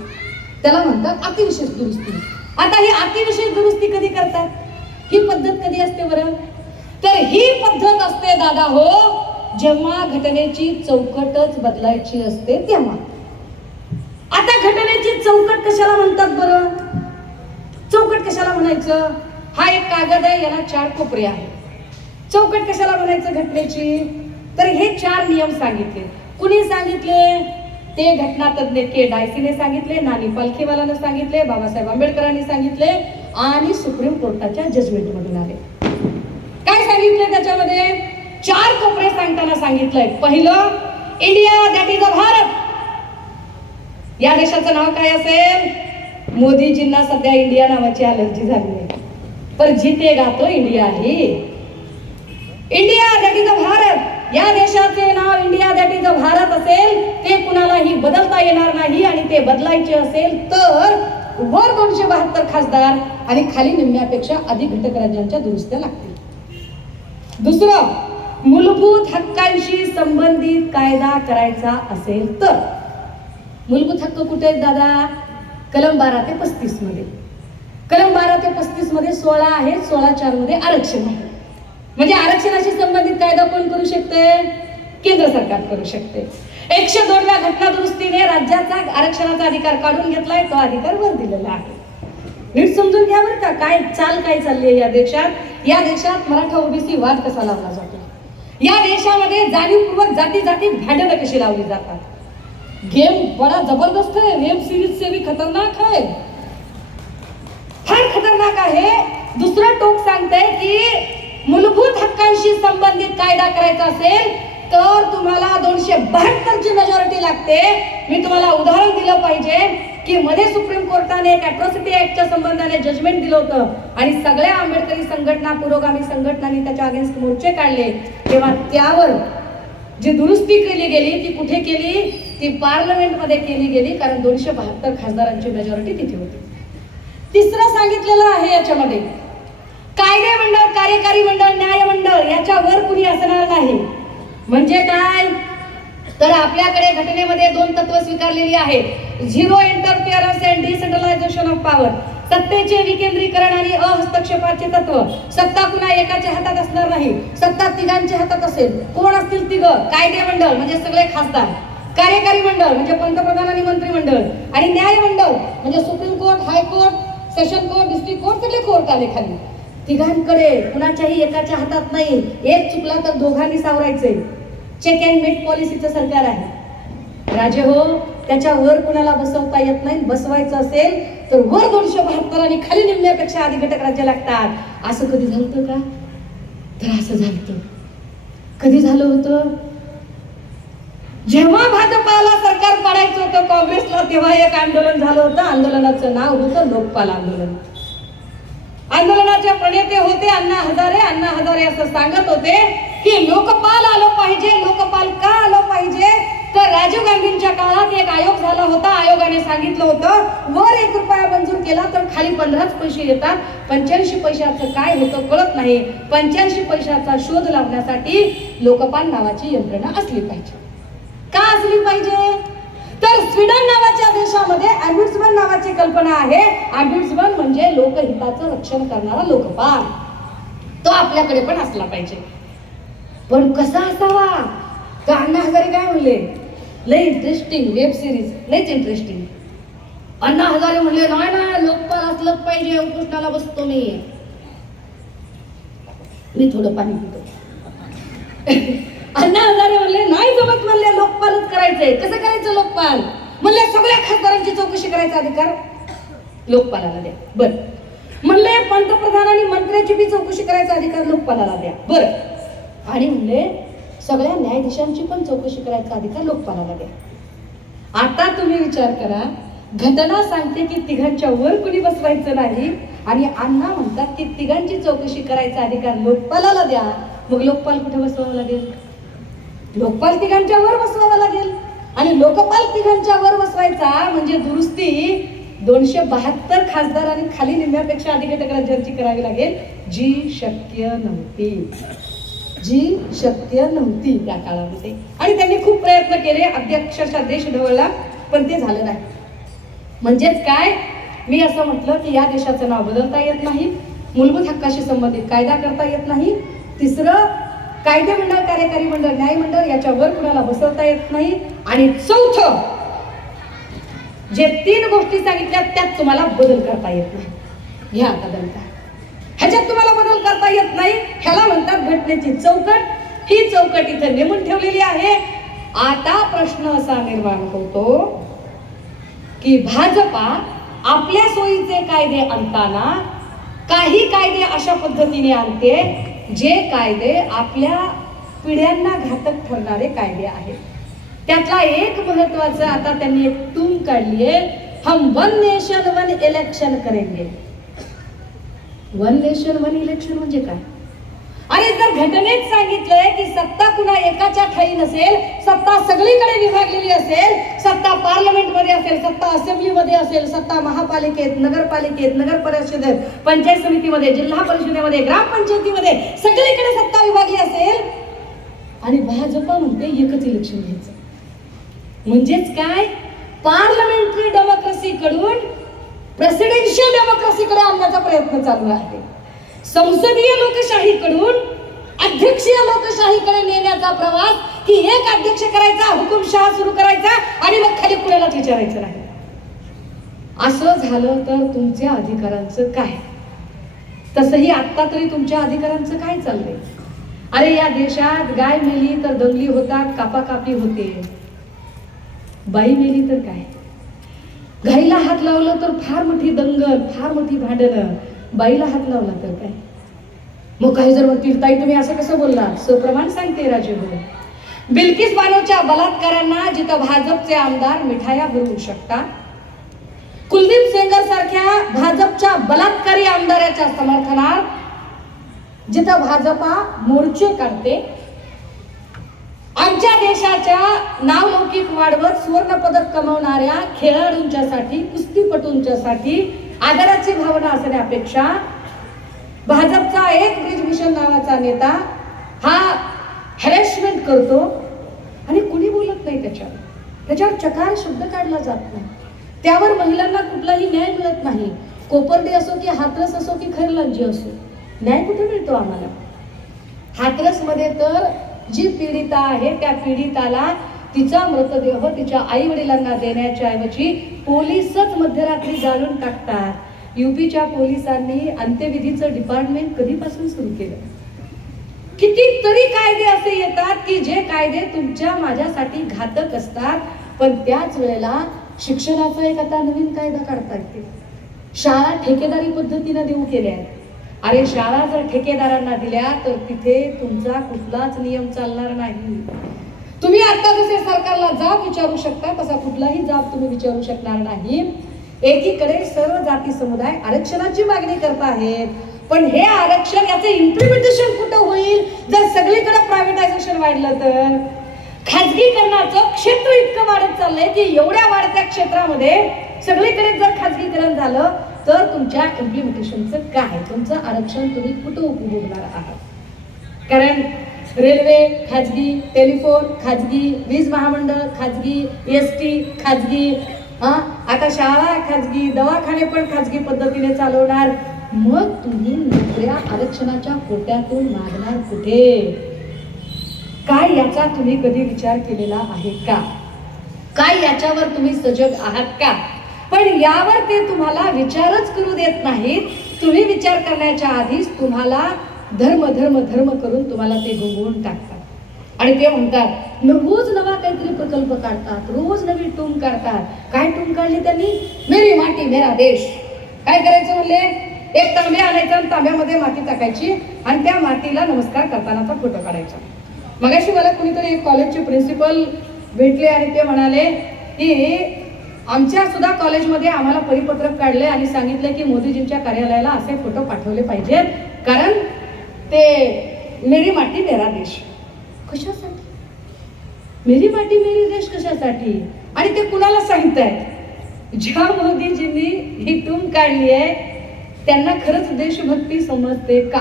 त्याला म्हणतात अतिविशेष दुरुस्ती. आता ही अतिविशेष दुरुस्ती कधी करतात? ही पद्धत कधी असते बरं? तर ही पद्धत असते दादा हो जेव्हा घटनेची चौकटच बदलायची असते तेव्हा. आता घटनेची चौकट कशाला म्हणतात बरं? चौकट कशाला म्हणायचं? हा एक कागद आहे, याला 4 कोपरे आहेत. चौकट कशाला म्हणायचं घटनेची? तर हे 4 नियम सांगितले. कुणी सांगितले? ते घटनातज्ञ के डायसीने सांगितले, नानी पालखीवालाने सांगितले, बाबासाहेब आंबेडकरांनी सांगितले आणि सुप्रीम कोर्टाच्या जजमेंट मधून आले. काय सांगितले त्याच्यामध्ये? 4 कोपरे सांगताना सांगितलंय. पहिलं, India that is a Bharat. या देशाचं नाव काय असेल? मोदीजींना सध्या इंडिया नावाची अलर्जी झाली आहे, पर जितेगा तो इंडिया ही. India that is a Bharat. या देशाचे नाव India that is a Bharat असेल ते कुणालाही बदलता येणार नाही आणि ते बदलायचे असेल तर वर 272 खासदार आणि खाली निम्म्यापेक्षा अधिक घटक राज्यांच्या दुरुस्त्या लागतील. दुसरं, मूलभूत हक्कांशी संबंधित कायदा करायचा असेल तर. मूलभूत हक्क कुठे आहेत दादा? कलम 12 ते 35 मध्ये. कलम 12 ते 35 मध्ये 16 आहे, 16(4) मध्ये आरक्षण आहे. म्हणजे आरक्षणाशी संबंधित कायदा कोण करू शकते? केंद्र सरकार करू शकते. 102व्या घटना दुरुस्तीने राज्याचा आरक्षणाचा अधिकार काढून घेतलाय, तो अधिकार वर दिलेला आहे. नीट समजून घ्या बरं का काय चालली आहे या देशात. या देशात मराठा ओबीसी वाद कसा लावला जातो, या देशामध्ये जाणीवपूर्वक जाती भांडणं कशी लावली जातात. गेम बडा जबरदस्त है, वेब सीरीज से भी खतरनाक है, फार खतरनाक आहे. दुसरं टोक सांगतंय की मूलभूत हक्कांशी संबंधित कायदा करायचा असेल तर तुम्हाला 272 ची मेजॉरिटी लागते. मी तुम्हाला उदाहरण दिलं पाहिजे की मध्ये सुप्रीम कोर्टाने एक अॅट्रॉसिटी ऍक्टच्या संबंधाने जजमेंट दिलं होतं आणि सगळ्या आंबेडकरी संघटना, पुरोगामी संघटनांनी त्याच्या अगेन्स्ट मोर्चे काढले. तेव्हा त्यावर जी दुरुस्ती केली गेली ती कुठे केली? ती पार्लमेंटमध्ये केली गेली, कारण 272 खासदारांची मेजॉरिटी तिथे होती. तिसरं सांगितलेलं आहे याच्यामध्ये, कायदे मंडळ, कार्यकारी मंडळ, न्याय मंडळ याच्यावर कुणी असणार नाही. म्हणजे काय? तर आपल्याकडे घटनेमध्ये 2 तत्व स्वीकारलेली आहेत. Zero interference and decentralisation of power. सत्तेचे विकेंद्रीकरण आणि अहस्तक्षेपाचे तत्व. सत्ता कुणा एकाच्या हातात असणार नाही, सत्ता तिघांच्या हातात असेल. कोण असतील तिघं? कायदे मंडळ म्हणजे सगळे खासदार, कार्यकारी मंडळ म्हणजे पंतप्रधान आणि मंत्रिमंडळ, आणि न्याय मंडळ म्हणजे supreme court, high court, session court, district court, सगळे कोर्ट आले खाली. तिघांकडे कुणाच्याही एकाच्या हातात नाही. एक चुकला तर दोघांनी सावरायचे. चेक अँड मेट पॉलिसीचं सरकार आहे. राजे हो, त्याच्यावर कुणाला बसवता येत नाही. बसवायचं असेल तर वर 272 आणि खाली निम्म्यापेक्षा अधिक घटक राज्य लागतात. असं कधी झालं का? तर असं झालं. कधी झालं होतं? जेव्हा भाजपाला सरकार पाडायचं होतं काँग्रेसला, तेव्हा एक आंदोलन झालं होतं. आंदोलनाचं नाव होतं लोकपाल आंदोलन. आंदोलनाचे प्रणेते होते अण्णा हजारे असं सांगत होते की लोकपाल आलो पाहिजे. लोकपाल का आलो पाहिजे तर राजीव गांधींच्या काळात एक आयोग झाला होता. आयोगाने सांगितलं होतं वर 1 रुपया मंजूर केला तर खाली 15च पैसे येतात. 85 पैशाचं काय होतं कळत नाही. 85 पैशाचा शोध लावण्यासाठी लोकपाल नावाची यंत्रणा असली पाहिजे. का असली पाहिजे तर स्वीडन नावाच्या देशामध्ये ॲम्ब्युड्समन नावाची कल्पना आहे. ॲम्ब्युड्समन म्हणजे लोकहिताचं रक्षण करणारा लोकपाल. तो आपल्याकडे पण असला पाहिजे. पण कसा असावा तर अण्णा हजारे काय म्हणले लय इंटरेस्टिंग वेब सिरीज लयच इंटरेस्टिंग. अण्णा हजारे म्हणले नाही लोकपाल असलंच पाहिजे. उपोषणाला बसतो मी थोडं पाणी पितो. अण्णा हजारे म्हणले नाही जमत म्हणले लोकपालच करायचंय. कसं करायचं लोकपाल म्हणले सगळ्या खासदारांची चौकशी करायचा अधिकार लोकपालाला द्या. बर म्हणले पंतप्रधान आणि मंत्र्याची बी चौकशी करायचा अधिकार लोकपालाला द्या. बर आणि म्हणले सगळ्या न्यायाधीशांची पण चौकशी करायचा अधिकार लोकपालाला द्या. आता तुम्ही विचार करा घटना सांगते की तिघांच्या वर कुणी बसवायचं नाही आणि अण्णा म्हणतात की तिघांची चौकशी करायचा अधिकार लोकपालाला द्या. मग लोकपाल कुठे बसवावं लागेल. लोकपाल तिघांच्या वर बसवावा लागेल आणि लोकपाल तिघांच्या वर बसवायचा म्हणजे दुरुस्ती 272 खासदार आणि खाली निम्म्यापेक्षा अधिक घटक राज्यांची करावी लागेल जी शक्य नव्हती त्या काळामध्ये. आणि त्यांनी खूप प्रयत्न केले अध्यक्षाच्या देश ढवळला पण ते झालं नाही. म्हणजेच काय मी असं म्हटलं की या देशाचं नाव बदलता येत नाही. मूलभूत हक्काशी संबंधित कायदा करता येत नाही. तिसरं कायदे मंडळ कार्यकारी मंडळ न्याय मंडळ याच्यावर कुणाला बसवता येत नाही. आणि चौथं जे 3 गोष्टी सांगितल्या त्यात तुम्हाला बदल करता येत नाही. घ्या आता दंता ह्याच्यात तुम्हाला बदल करता येत नाही. ह्याला म्हणतात घटनेची चौकट. ही चौकट इथे नेमून ठेवलेली आहे. आता प्रश्न असा निर्माण होतो की भाजपा आपल्या सोयीचे कायदे आणताना काही कायदे अशा पद्धतीने आणते जे कायदे आपल्या पिढ्यांना घातक ठरणारे कायदे आहेत. त्यातला एक महत्वाचा आता त्यांनी एक टूम काढली आहे. हम 1 नेशन 1 इलेक्शन करेंगे. 1 नेशन 1 इलेक्शन म्हणजे काय. अरे जर घटनेत सांगितलंय की सत्ता कुणा एकाच्या ठाई नसेल, सत्ता सगळीकडे विभागलेली असेल, सत्ता पार्लमेंटमध्ये असेल, सत्ता असेंब्लीमध्ये असेल, सत्ता महापालिकेत, नगरपालिकेत, नगर परिषदेत, पंचायत समितीमध्ये, जिल्हा परिषदेमध्ये, ग्रामपंचायतीमध्ये सगळीकडे सत्ता विभागली असेल आणि भाजपा म्हणते एकच इलेक्शन घ्यायचं. म्हणजेच काय पार्लमेंटरी डेमोक्रेसी कडून प्रेसिडेन्शियल डेमोक्रेसीकडे आणण्याचा प्रयत्न चालू आहे. संसदीय लोकशाहीकडून अध्यक्षीय लोकशाहीकडे नेण्याचा प्रवास की एक अध्यक्ष करायचा, हुकुमशहा सुरू करायचा आणि मग खाली कुणालाच विचारायचं नाही. असं झालं तर तुमच्या अधिकारांचं काय. तसंही आता तरी तुमच्या अधिकारांचं काय चाललंय. अरे या देशात गाय मेली तर दंगली होतात, कापाकापी होते. बाई मेली तर काय, गाईला हात लावलं तर फार मोठी दंगल, फार मोठी भांडणं. बाईला हात लावला तर काय. मग काही जर म्हणतील ताई तुम्ही असं कसं बोलला. सप्रमाण सांगते राजे हो. बिल्किस बानोच्या बलात्कारांना जिथं भाजपचे आमदार मिठाया भरवू शकतात, कुलदीप सेंगर सारख्या भाजपच्या बलात्कारी आमदाराच्या समर्थनार्थ जिथं भाजपा मोर्चे काढते, आमच्या देशाच्या नावलौकिक वाढवत सुवर्ण पदक कमवणाऱ्या खेळाडूंच्यासाठी, कुस्तीपटूंच्यासाठी आदराची भावना असण्यापेक्षा भाजपचा एक ब्रिजभूषण नावाचा नेता हा हॅरेसमेंट करतो आणि कुणी बोलत नाही. त्याच्यावर चकार शब्द काढला जात नाही. त्यावर महिलांना कुठलाही न्याय मिळत नाही. कोपर्डे असो की हाथरस असो की खैरलांजी असो, न्याय कुठे मिळतो आम्हाला. हाथरस मध्ये तर जी पीडिता आहे त्या पीडिताला तिचा मृतदेह तिच्या आई वडिलांना देण्याच्या ऐवजी पोलीसच मध्यरात्री जाळून टाकतात. यूपीच्या पोलिसांनी अंत्यविधीचं डिपार्टमेंट कधीपासून सुरू केलं. कितीतरी कायदे असे येतात की जे कायदे तुमच्या माझ्यासाठी घातक असतात, पण त्याच वेळेला शिक्षणाचा एक आता नवीन कायदा काढता येते. शाळा ठेकेदारी पद्धतीने देऊ केल्या. अरे शाळा जर ठेकेदारांना दिल्या तर तिथे तुमचा कुठलाच नियम चालणार नाही. तुम्ही आता जसे सरकारला जाब विचारू शकता तसा कुठलाही जाब तुम्ही विचारू शकणार नाही. एकीकडे सर्व जाती समुदाय आरक्षणाची मागणी करत आहेत, पण हे आरक्षण याचं इम्प्लिमेंटेशन कुठं होईल जर सगळीकडे प्रायव्हेटायझेशन वाढलं तर? खाजगीकरणाचं क्षेत्र इतकं वाढत चाललंय की एवढ्या वाढत्या क्षेत्रामध्ये सगळीकडे जर खाजगीकरण झालं तर तुमच्या इम्प्लिमेंटेशनचं काय, तुमचं आरक्षण तुम्ही कुठं उपभोगणार आहात? कारण रेल्वे खाजगी, टेलिफोन खाजगी, वीज महामंडळ खाजगी, एसटी खाजगी, आता शाळा खाजगी, दवाखाने पण खाजगी पद्धतीने चालवणार. मग तुम्ही नोकऱ्या आरक्षणाच्या कोट्यातून मागणार कुठे? काय याचा तुम्ही कधी विचार केलेला आहे का? काय याच्यावर तुम्ही सजग आहात का? पण यावर ते तुम्हाला विचारच करू देत नाहीत. तुम्ही विचार करण्याच्या आधीच तुम्हाला धर्म धर्म धर्म करून तुम्हाला ते गुंगवून टाकतात आणि ते म्हणतात रोज नवा काहीतरी प्रकल्प काढतात, रोज नवी टूम काढतात. काय टूम काढली त्यांनी? मेरी माती मेरा देश. काय करायचं म्हणले? एक तांबे आणायचा आणि तांब्यामध्ये माती टाकायची आणि त्या मातीला नमस्कार करतानाचा फोटो काढायचा. मगाशी मला कुणीतरी एक कॉलेजचे प्रिन्सिपल भेटले आणि ते म्हणाले की आमच्या सुद्धा कॉलेजमध्ये आम्हाला परिपत्रक काढले आणि सांगितले की मोदीजींच्या कार्यालयाला असे फोटो पाठवले पाहिजेत, कारण ते मेरी माती मेरा देश. कशासाठी मेरी माती मेरी देश? कशासाठी? आणि ते कुणाला सांगतायत? ज्या मोदीजींनी ही टूम काढली आहे त्यांना खरंच देशभक्ती समजते का?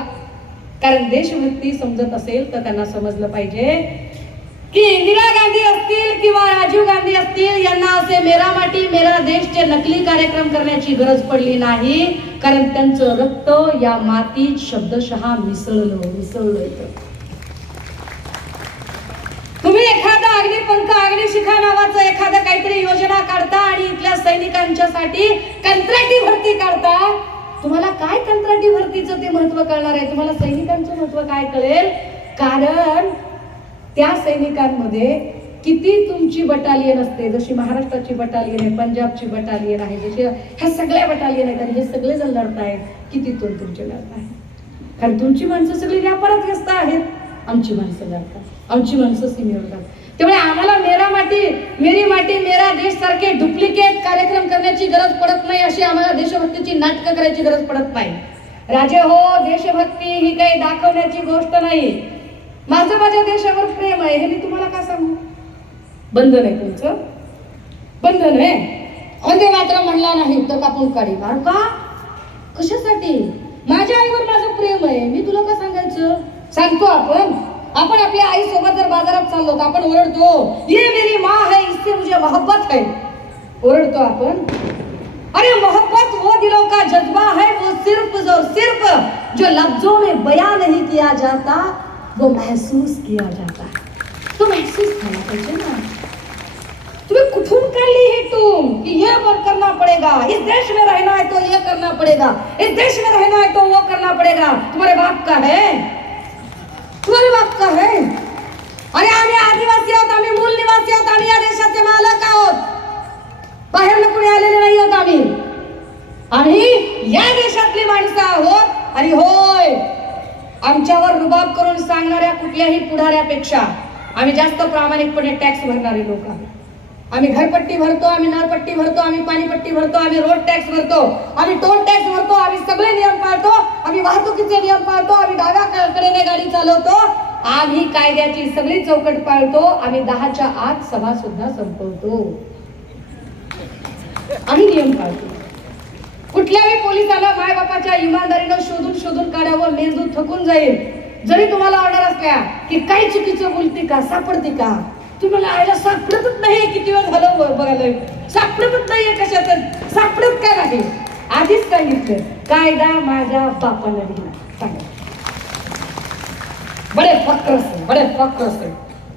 कारण देशभक्ती समजत असेल तर त्यांना समजलं पाहिजे की इंदिरा गांधी असतील किंवा राजीव गांधी असतील यांना असे मेरा माटी मेरा देशचे नकली कार्यक्रम करण्याची गरज पडली नाही, कारण त्यांचं रक्त या मातीत शब्दशः मिसळलं. तुम्ही एखादा अग्निपंख अग्निशिखा नावाचं एखादं काहीतरी योजना काढता आणि इथल्या सैनिकांच्यासाठी कंत्राटी भरती काढता. तुम्हाला काय कंत्राटी भरतीचं ते महत्व कळणार आहे? तुम्हाला सैनिकांचं महत्व काय कळेल? कारण त्या सैनिकांमध्ये किती तुमची बटालियन असते, जशी महाराष्ट्राची बटालियन आहे, पंजाबची बटालियन आहे, जशी ह्या सगळ्या बटालियन आहेत आणि हे सगळे जण लढतायत, किती तोल तुमचे लढत आहेत. कारण तुमची माणसं सगळी व्यापारात व्यस्त आहेत, आमची माणसं लढतात, आमची माणसं सीमेवर जातात. त्यामुळे आम्हाला मेरा माटी मेरी माटी मेरा देश सारखे डुप्लिकेट कार्यक्रम करण्याची गरज पडत नाही, अशी आम्हाला देशभक्तीची नाटकं करायची गरज पडत नाही. राजे हो, देशभक्ती ही काही दाखवण्याची गोष्ट नाही. माझं माझ्या देशावर प्रेम आहे हे मी तुम्हाला का सांगू? बंधन आहे तुमचं, बंधन आहे. वंदे मातरम म्हणला नाही तर कापून काढी मार का? कशासाठी? माझ्या आईवर माझं प्रेम आहे, मी तुला का सांगायचं? सांगतो आपण आपल्या आई सोबत जर बाजारात चाललो तर आपण ओरडतो ये मेरी माँ है इससे मुझे मोहब्बत है, ओरडतो आपण. अरे मोहब्बत वो दिलों का जज्बा है, वो सिर्फ जो लफ्जों में बयां नहीं किया जाता वो महसूस किया जाता है. तो महसूस करना पाहिजे ना. तुम्ही कुठून काढली ही टूम कि ये वर्क करना पड़ेगा, इस देश में रहना है तो ये करना पड़ेगा, इस देश में रहना है तो वो करना पड़ेगा? तुम्हारे बाप का है, तुम्हारे बाप का है. अरे आम्ही आदिवासी आहोत, आम्ही मूल निवासी आहोत, आम्ही या देशाचे मालक आहोत, बाहेर कुणी आलेले नाही आहोत. आम्ही या देशातली माणसं आहोत. आणि होय, आमच्यावर रुबाब करून सांगणाऱ्या कुठल्याही पुढाऱ्यापेक्षा आम्ही जास्त प्रामाणिकपणे टॅक्स भरणारे लोक आहोत. आम्ही घरपट्टी भरतो, आम्ही नळपट्टी भरतो, आम्ही पाणीपट्टी भरतो, आम्ही रोड टॅक्स भरतो, आम्ही टोल टॅक्स भरतो, आम्ही सगळे नियम पाळतो, आम्ही वाहतुकीचे नियम पाळतो, आम्ही डाव्या कडेने गाडी चालवतो, आम्ही कायद्याची सगळी चौकट पाळतो, आम्ही 10च्या आत सभा सुद्धा संपवतो, आम्ही नियम पाळतो. कुठल्याही पोलिसाला मायबापाच्या इमानदारीनं शोधून काढावं, मेंदू थकून जाईल. जरी तुम्हाला ऑर्डर असल्या की काही चुकीचं बोलती का, सापडती का, तुम्हाला आयला सापडतच नाही. किती वेळ झालं बघायला, सापडतच नाहीये. कशाचं सापडत काय नाही? आधीच सांगितलं, कायदा माझ्या बापाला दिला. सांगा, बडे फक्र असेल.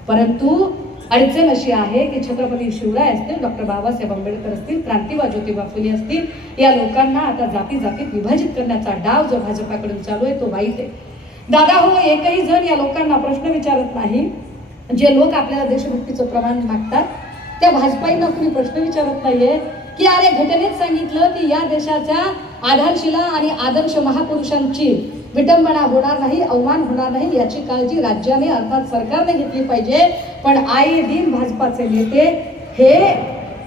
परंतु अडचण अशी आहे की छत्रपती शिवराय असतील, डॉक्टर बाबासाहेब आंबेडकर असतील, क्रांतिवा ज्योतिबा फुले असतील, या लोकांना आता जातीत विभाजित करण्याचा डाव जो भाजपाकडून चालू आहे तो वाईट आहे. दादा हो, एकही जण या लोकांना प्रश्न विचारत नाही. जे लोक आपल्याला देशभक्तीचं प्रमाण मागतात त्या भाजपाईंना कुणी प्रश्न विचारत नाहीये की अरे घटनेत सांगितलं की या देशाच्या आधारशिला आणि आदर्श महापुरुषांची विटंबना होणार नाही, अवमान होणार नाही, याची काळजी राज्याने अर्थात सरकारने घेतली पाहिजे. पण आए दिन भाजपाचे नेते हे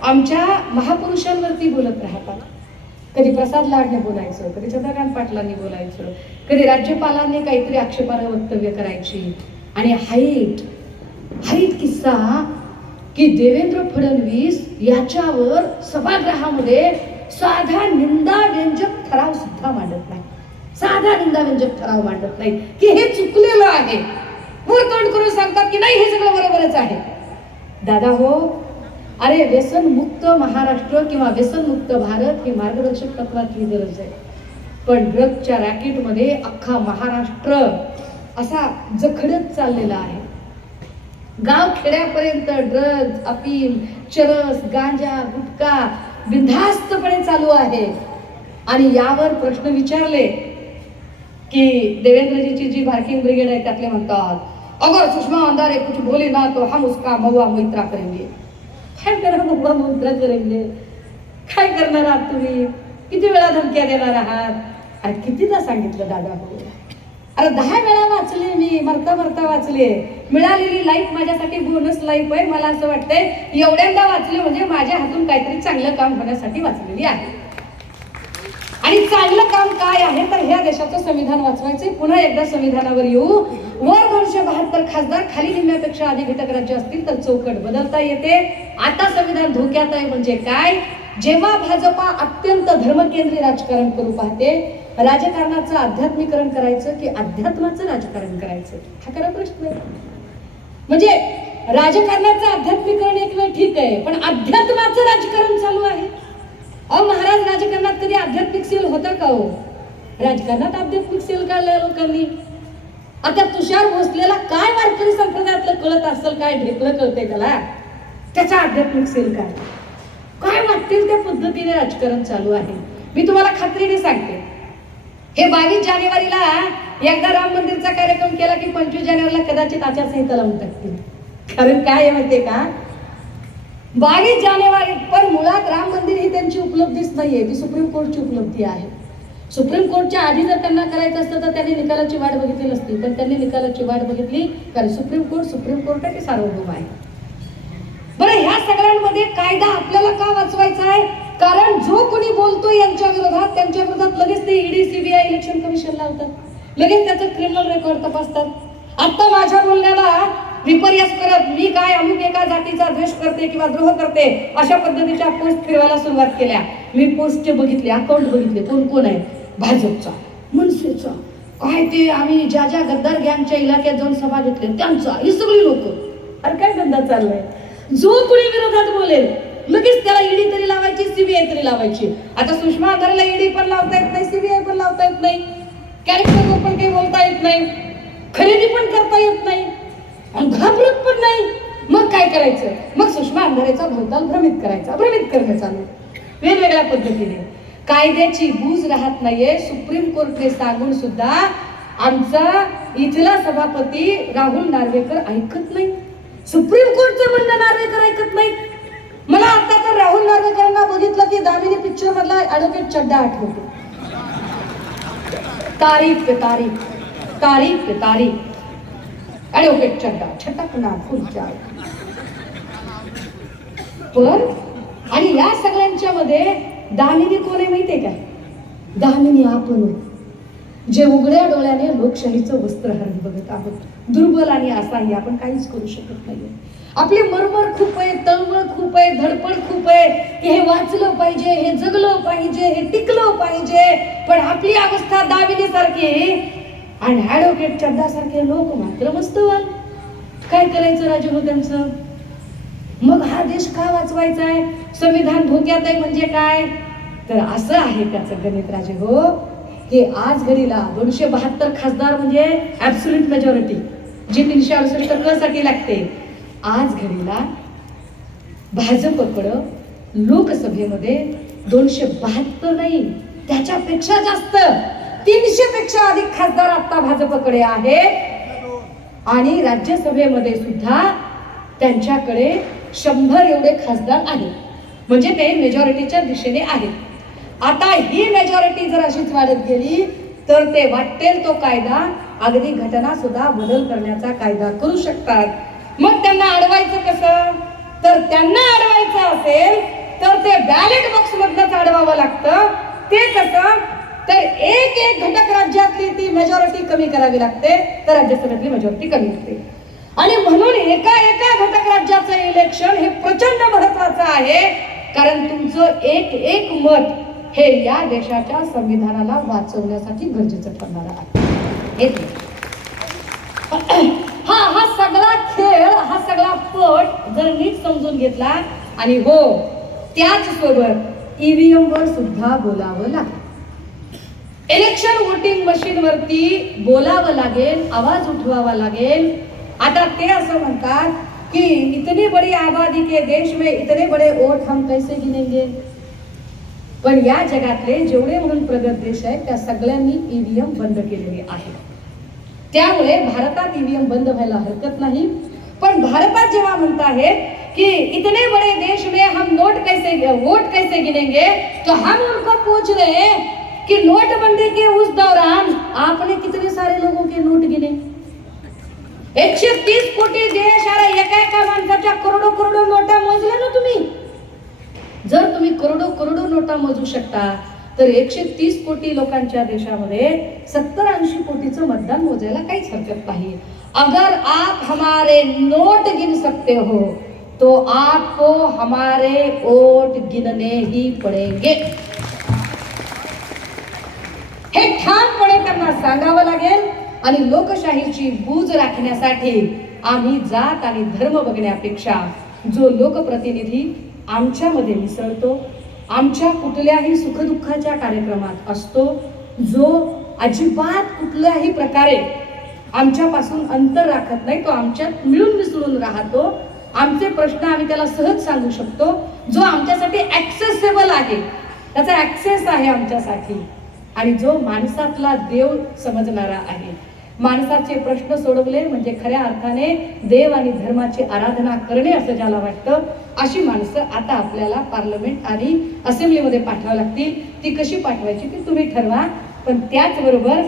आमच्या महापुरुषांवरती बोलत राहतात. कधी प्रसाद लाडने बोलायचं, कधी चंद्रकांत पाटलांनी बोलायचं, कधी राज्यपालांनी काहीतरी आक्षेपार्ह वक्तव्य करायची. आणि हाईट किस्सा की देवेंद्र फडणवीस याच्यावर सभागृहामध्ये साधा निंदाव्यंजक ठराव सुद्धा मांडत नाही. साधा निंदाव्यंजक ठराव मांडत नाही की हे चुकलेलं आहे. तोंड करून सांगतात की नाही हे सगळं बरोबरच आहे. दादा हो, अरे व्यसनमुक्त महाराष्ट्र किंवा व्यसनमुक्त भारत ही मार्गदर्शक तत्वातली गरज आहे. पण ड्रगच्या रॅकेटमध्ये अख्खा महाराष्ट्र असा जखडत चाललेला आहे. गाव खेड्यापर्यंत ड्रग्ज, अफीम, चरस, गांजा, गुटखा बिनधास्तपणे चालू आहे. आणि यावर प्रश्न विचारले की देवेंद्रजीची जी बार्किंग ब्रिगेड आहे त्यातले म्हणतात अगर सुषमा अंधारे कुछ बोले ना तो हम उसका महुआ मोइत्रा करेंगे. काय करणार महुआ मोइत्रा करेंगे? काय करणार आहात तुम्ही? किती वेळा धमक्या देणार आहात? अरे कितीदा सांगितलं दादा हो. अरे 10 वेळा वाचले मी, मरता मरता वाचले. मिळालेली लाईफ माझ्यासाठी बोनस लाईफ आहे. मला असं वाटतंय एवढ्यांदा वाचले म्हणजे माझ्या हातून काहीतरी चांगलं काम होण्यासाठी वाचलेली आहे. आणि चांगलं काम काय आहे तर ह्या देशाचं संविधान वाचवायचे. पुन्हा एकदा संविधानावर येऊ. वर 272 खासदार, खाली निम्म्यापेक्षा अधिक घटक राज्य असतील तर चौकट बदलता येते. आता संविधान धोक्यात आहे म्हणजे काय? जेव्हा भाजपा अत्यंत धर्मकेंद्री राजकारण करू पाहते, राजकारणाचं आध्यात्मिकरण करायचं की अध्यात्माचं राजकारण करायचं हा खरा प्रश्न आहे. म्हणजे राजकारणाचं आध्यात्मिकरण एक वेळ ठीक आहे, पण अध्यात्माचं राजकारण चालू आहे. अहो महाराज, राजकारणात कधी आध्यात्मिक सेल होता का हो? राजकारणात आध्यात्मिक सेल काढलाय लोकांनी. आता तुषार भोसलेला काय वारकरी संप्रदायातलं कळत असेल, काय ढेकलं कळतंय त्याला, त्याचा आध्यात्मिक सेल काय वाटतील त्या पद्धतीने राजकारण चालू आहे. मी तुम्हाला खात्रीने सांगते, हे 22 जानेवारीला एकदा राम मंदिरचा कार्यक्रम केला की 25 जानेवारीला कदाचित आचारसंहिता लावून टाकतील. कारण काय आहे माहितीये का, 22 जानेवारी पण मुळात राम मंदिर ही त्यांची उपलब्धीच नाहीये, ती सुप्रीम कोर्टची उपलब्धी आहे. सुप्रीम कोर्टच्या आधी जर त्यांना करायचं असतं तर त्यांनी निकालाची वाट बघितली नसती, पण त्यांनी निकालाची वाट बघितली कारण सुप्रीम कोर्ट आहे ते सार्वभौम आहे. बरं, ह्या सगळ्यांमध्ये कायदा आपल्याला का वाचवायचा आहे? कारण जो कोणी बोलतो यांच्या विरोधात, त्यांच्या विरोधात लगेच ते ईडी, सीबीआय, इलेक्शन कमिशन लावतात, लगेच त्याचं क्रिमिनल रेकॉर्ड तपासतात. आता माझ्या बोलण्याला विपर्यास करत मी काय अमुक एका जातीचा द्वेष करते किंवा द्रोह करते अशा पद्धतीच्या पोस्ट फिरवायला सुरुवात केल्या. मी पोस्टचे बघितले, अकाउंट बघितले, कोण कोण आहे, भाजपचा, मनसेचा, काय ते आम्ही ज्या ज्या गद्दार गँगच्या इलाक्यात जाऊन सभा घेतले त्यांचा, ही सगळी लोक. अरे काय धंदा चाललाय? जो कोणी विरोधात बोलेल लगेच त्याला ईडी तरी लावायची, सीबीआय तरी लावायची. आता सुषमा अंधारेला ईडी पण लावता येत नाही, सीबीआय पण लावता येत नाही, कॅरेक्टरवर पण काही बोलता येत नाही, खरेदी पण करता येत नाही आणि घाबरत पण नाही. मग काय करायचं? मग सुषमा अंधारेचा भोवताल भ्रमित करणं चालू वेगवेगळ्या पद्धतीने. कायद्याची बूज राहत नाहीये. सुप्रीम कोर्टने सांगून सुद्धा आमचा इथला सभापती राहुल नार्वेकर ऐकत नाही. सुप्रीम कोर्टचं म्हणणं नार्वेकर ऐकत नाही. मला आता तर राहुल नार्वेकरांना बघितलं की दामिनी पिक्चर मधला ॲडव्होकेट चड्डा आठवतो. तारीख पे तारीख ॲडव्होकेट चड्डा छटकना फुलच्या. पण आणि या सगळ्यांच्या मध्ये दामिनी कोण आहे माहितीये का? दामिनी आपण, जे उघड्या डोळ्याने लोकशाहीचं वस्त्रहरण बघत आहोत. दुर्बल आणि असहाय्य आपण काहीच करू शकत नाही. आपली मरमर खूप आहे, तळमळ खूप आहे, धडपड खूप आहे की हे वाचलं पाहिजे, हे जगलं पाहिजे, हे टिकलं पाहिजे. पण आपली अवस्था दामिनीसारखी आणि ॲडव्होकेट चड्डासारखे लोक मात्र मस्त व्हाल. काय करायचं राजे हो त्यांचं? मग हा देश का वाचवायचा आहे? संविधान धोक्यात आहे म्हणजे काय? तर असं आहे त्याचं गणित राजे हो, की आज घडीला 272 खासदार म्हणजे ऍब्सोल्यूट मेजॉरिटी जी 368 साठी लागते. आज घडीला भाजपकडं लोकसभेमध्ये 272 नाही, त्याच्यापेक्षा जास्त 300 पेक्षा अधिक खासदार आता भाजपकडे आहे. आणि राज्यसभेमध्ये सुद्धा त्यांच्याकडे 100 एवढे खासदार आहेत. म्हणजे ते मेजॉरिटीच्या दिशेने आहेत. आता ही मेजॉरिटी जर अशीच वाढत गेली तर ते वाटेल तो कायदा, अगदी घटना सुद्धा बदल करण्याचा कायदा करू शकतात. मग त्यांना अडवायचं कसं? तर त्यांना अडवायचं असेल तर ते बॅलेट बॉक्स मधनच अडवावं लागतं. ते कसं तर एक एक घटक राज्यातली ती मेजॉरिटी कमी करावी लागते, तर राज्यसभेतली मेजॉरिटी कमी होते. आणि म्हणून एका एका घटक राज्याचं इलेक्शन हे प्रचंड महत्वाचं आहे, कारण तुमचं एक एक मत हे या देशाच्या संविधानाला वाचवण्यासाठी गरजेचं ठरणार आहे. हा सगळा खेळ, हा सगळा पट जर नीट समजून घेतला आणि हो त्याच सोबत ईव्हीएम वर सुद्धा बोलावं लागेल. इलेक्शन वोटिंग मशीन वरती बोलावं लागेल, आवाज उठवावा लागेल. आता ते असं म्हणतात कि इतनी बड़ी आबादी के देश में इतने बड़े वोट हम कैसे गिनेंगे. पण या जगातले जेवढे म्हणून प्रगत देश आहेत त्या सगळ्यांनी ईव्हीएम बंद केलेले आहे. त्यामुळे भारतात ईव्हीएम बंद व्हायला हरकत नाही. पण भारतात जेव्हा म्हणत आहेत कि इतने बड़े देश में हम वोट कैसे गिनेंगे, तो हम उनको पूछ रहे हैं कि नोटबंदी के उस दौरान आपने कितने सारे लोगों के नोट गिने. 130 कोटी देश, अरे एका एका माणसाच्या करोडो करोडो नोटा मोजल्या ना तुम्ही. जर तुम्ही करोडो करोडो नोटा मोजू शकता तर 130 कोटी लोकांच्या देशामध्ये 70-80 कोटीचं मतदान मोजायला काहीच हरकत नाही. अगर आप हमारे नोट गिन सकते हो तो आपको हमारे वोट गिनने ही पड़ेंगे. हे ठामपणे त्यांना सांगावं लागेल. आणि लोकशाहीची बूज राखण्यासाठी आम्ही जात आणि धर्म बघण्यापेक्षा जो लोकप्रतिनिधी आमच्यामध्ये मिसळतो, आमच्या कुठल्याही सुखदुःखाच्या कार्यक्रमात असतो, जो अजिबात कुठल्याही प्रकारे आमच्यापासून अंतर राखत नाही, तो आमच्यात मिळून मिसळून राहतो, आमचे प्रश्न आम्ही त्याला सहज सांगू शकतो, जो आमच्यासाठी ऍक्सेसेबल आहे, त्याचा ऍक्सेस आहे आमच्यासाठी, आणि जो माणसातला देव समजणारा आहे. माणसाचे प्रश्न सोडवले म्हणजे खऱ्या अर्थाने देव आणि धर्माची आराधना करणे असं ज्याला वाटतं, अशी माणसं आता आपल्याला पार्लमेंट आणि असेंब्लीमध्ये पाठवावी लागतील. ती कशी पाठवायची ती तुम्ही ठरवा. पण त्याचबरोबर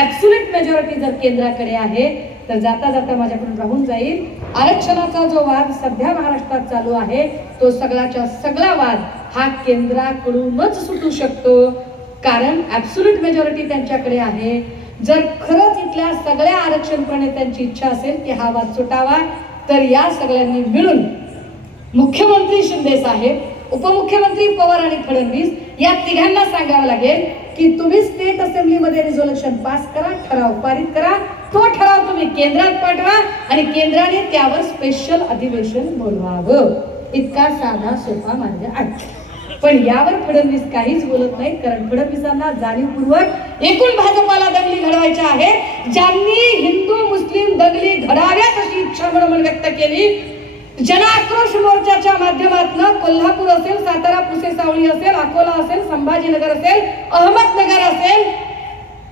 ऍब्सोल्यूट मेजॉरिटी जर केंद्राकडे आहे तर जाता जाता माझ्याकडून राहून जाईल, आरक्षणाचा जो वाद सध्या महाराष्ट्रात चालू आहे तो सगळाच्या सगळा वाद हा केंद्राकडूनच सुटू शकतो, कारण ऍब्सोल्यूट मेजॉरिटी त्यांच्याकडे आहे. जर खरंच इथल्या सगळ्या आरक्षण त्यांची इच्छा असेल की हा वाद सुटावा, तर या सगळ्यांनी मिळून मुख्यमंत्री शिंदे साहेब, उपमुख्यमंत्री पवार आणि फडणवीस या तिघांना सांगावं लागेल की तुम्ही स्टेट असेंब्लीमध्ये रिझोल्युशन पास करा, ठराव पारित करा, तो ठराव तुम्ही केंद्रात पाठवा आणि केंद्राने त्यावर स्पेशल अधिवेशन बोलवावं. इतका साधा सोपा मार्ग आहे. पण यावर फडणवीस काहीच बोलत नाही, कारण फडणवीसांना जाणीवपूर्वक एकूण भाजपाला दंगली घडवायच्या आहेत. ज्यांनी हिंदू मुस्लिम दंगली घडाव्यात अशी इच्छा म्हणून व्यक्त केली, जनाक्रोश मोर्चाच्या माध्यमातून कोल्हापूर असेल, सातारा पुसेसावळी असेल, अकोला असेल, संभाजीनगर असेल, अहमदनगर असेल,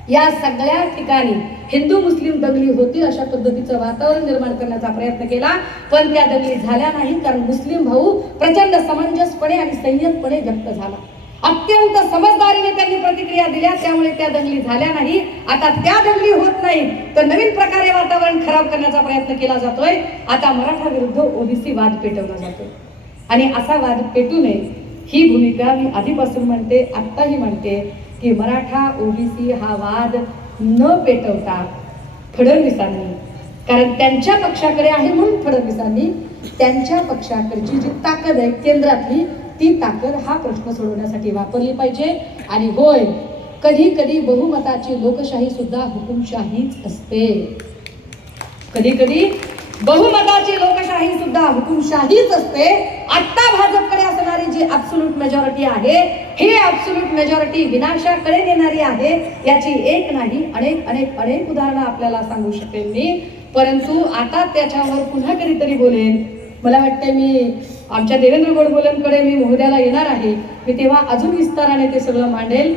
या सगळ्या ठिकाणी हिंदू मुस्लिम दंगली होतील अशा पद्धतीचं वातावरण निर्माण करण्याचा प्रयत्न केला. पण त्या दंगली झाल्या नाही, कारण मुस्लिम भाऊ प्रचंड समंजसपणे आणि संयमपणे व्यक्त झाला. अत्यंत समजदारीने त्यांनी प्रतिक्रिया दिल्या, त्यामुळे त्या दंगली झाल्या नाही. आता त्या दंगली होत नाही तर नवीन प्रकारे वातावरण खराब करण्याचा प्रयत्न केला जातोय. आता मराठा विरुद्ध ओबीसी वाद पेटवला जातोय आणि असा वाद पेटू नये ही भूमिका मी आधीपासून म्हणते, आत्ताही म्हणते की मराठा ओबीसी हा वाद न पेटवता फडणवीसांनी, कारण त्यांच्या पक्षाकडे आहे म्हणून फडणवीसांनी त्यांच्या पक्षाकडची जी ताकद आहे केंद्रातली, ती ताकद हा प्रश्न सोडवण्यासाठी वापरली पाहिजे. आणि होय, कधी कधी बहुमताची लोकशाही सुद्धा हुकुमशाहीच असते. कधी कधी बहुमताची लोकशाही सुद्धा हुकुमशाहीच असते. आता भाजपकडे असणारी जी ऍब्सोल्यूट मेजॉरिटी आहे, ही ऍब्सोल्यूट मेजॉरिटी विनाशाकडे नेणारी आहे, याची एक नाही अनेक अनेक अनेक उदाहरणं आपल्याला सांगू शकेन मी. परंतु आता त्याच्यावर पुन्हा कधीतरी बोलेन. मला वाटतं मी आमच्या देवेंद्र गोडबोलेंकडे मी महोदयाला येणार आहे, मी तेव्हा अजून विस्ताराने ते सगळं मांडेल.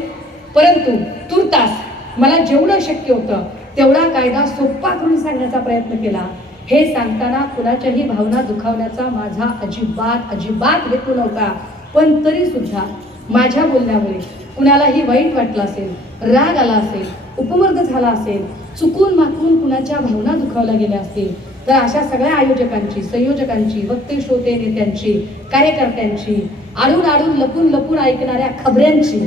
परंतु तुर्तास मला जेवढं शक्य होतं तेवढा कायदा सोपा करून सांगण्याचा प्रयत्न केला. हे सांगताना कुणाच्याही भावना दुखावण्याचा माझा अजिबात हेतू नव्हता. पण तरी सुद्धा माझ्या बोलण्यामुळे कुणालाही वाईट वाटलं असेल, राग आला असेल, उपमर्द झाला असेल, चुकून माकून कुणाच्या भावना दुखावल्या गेल्या असतील, तर अशा सगळ्या आयोजकांची, संयोजकांची, वक्ते श्रोते नेत्यांची, कार्यकर्त्यांची, आडून आडून लपून लपून ऐकणाऱ्या खबऱ्यांची,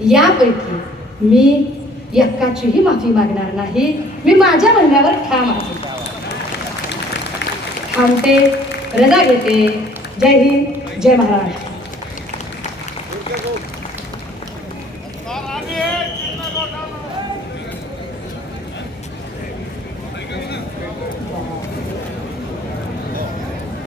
यापैकी मी एकाचीही माफी मागणार नाही. मी माझ्या म्हणण्यावर ठाम आहे. थांबते, रजा घेते. जय हिंद, जय महाराष्ट्र.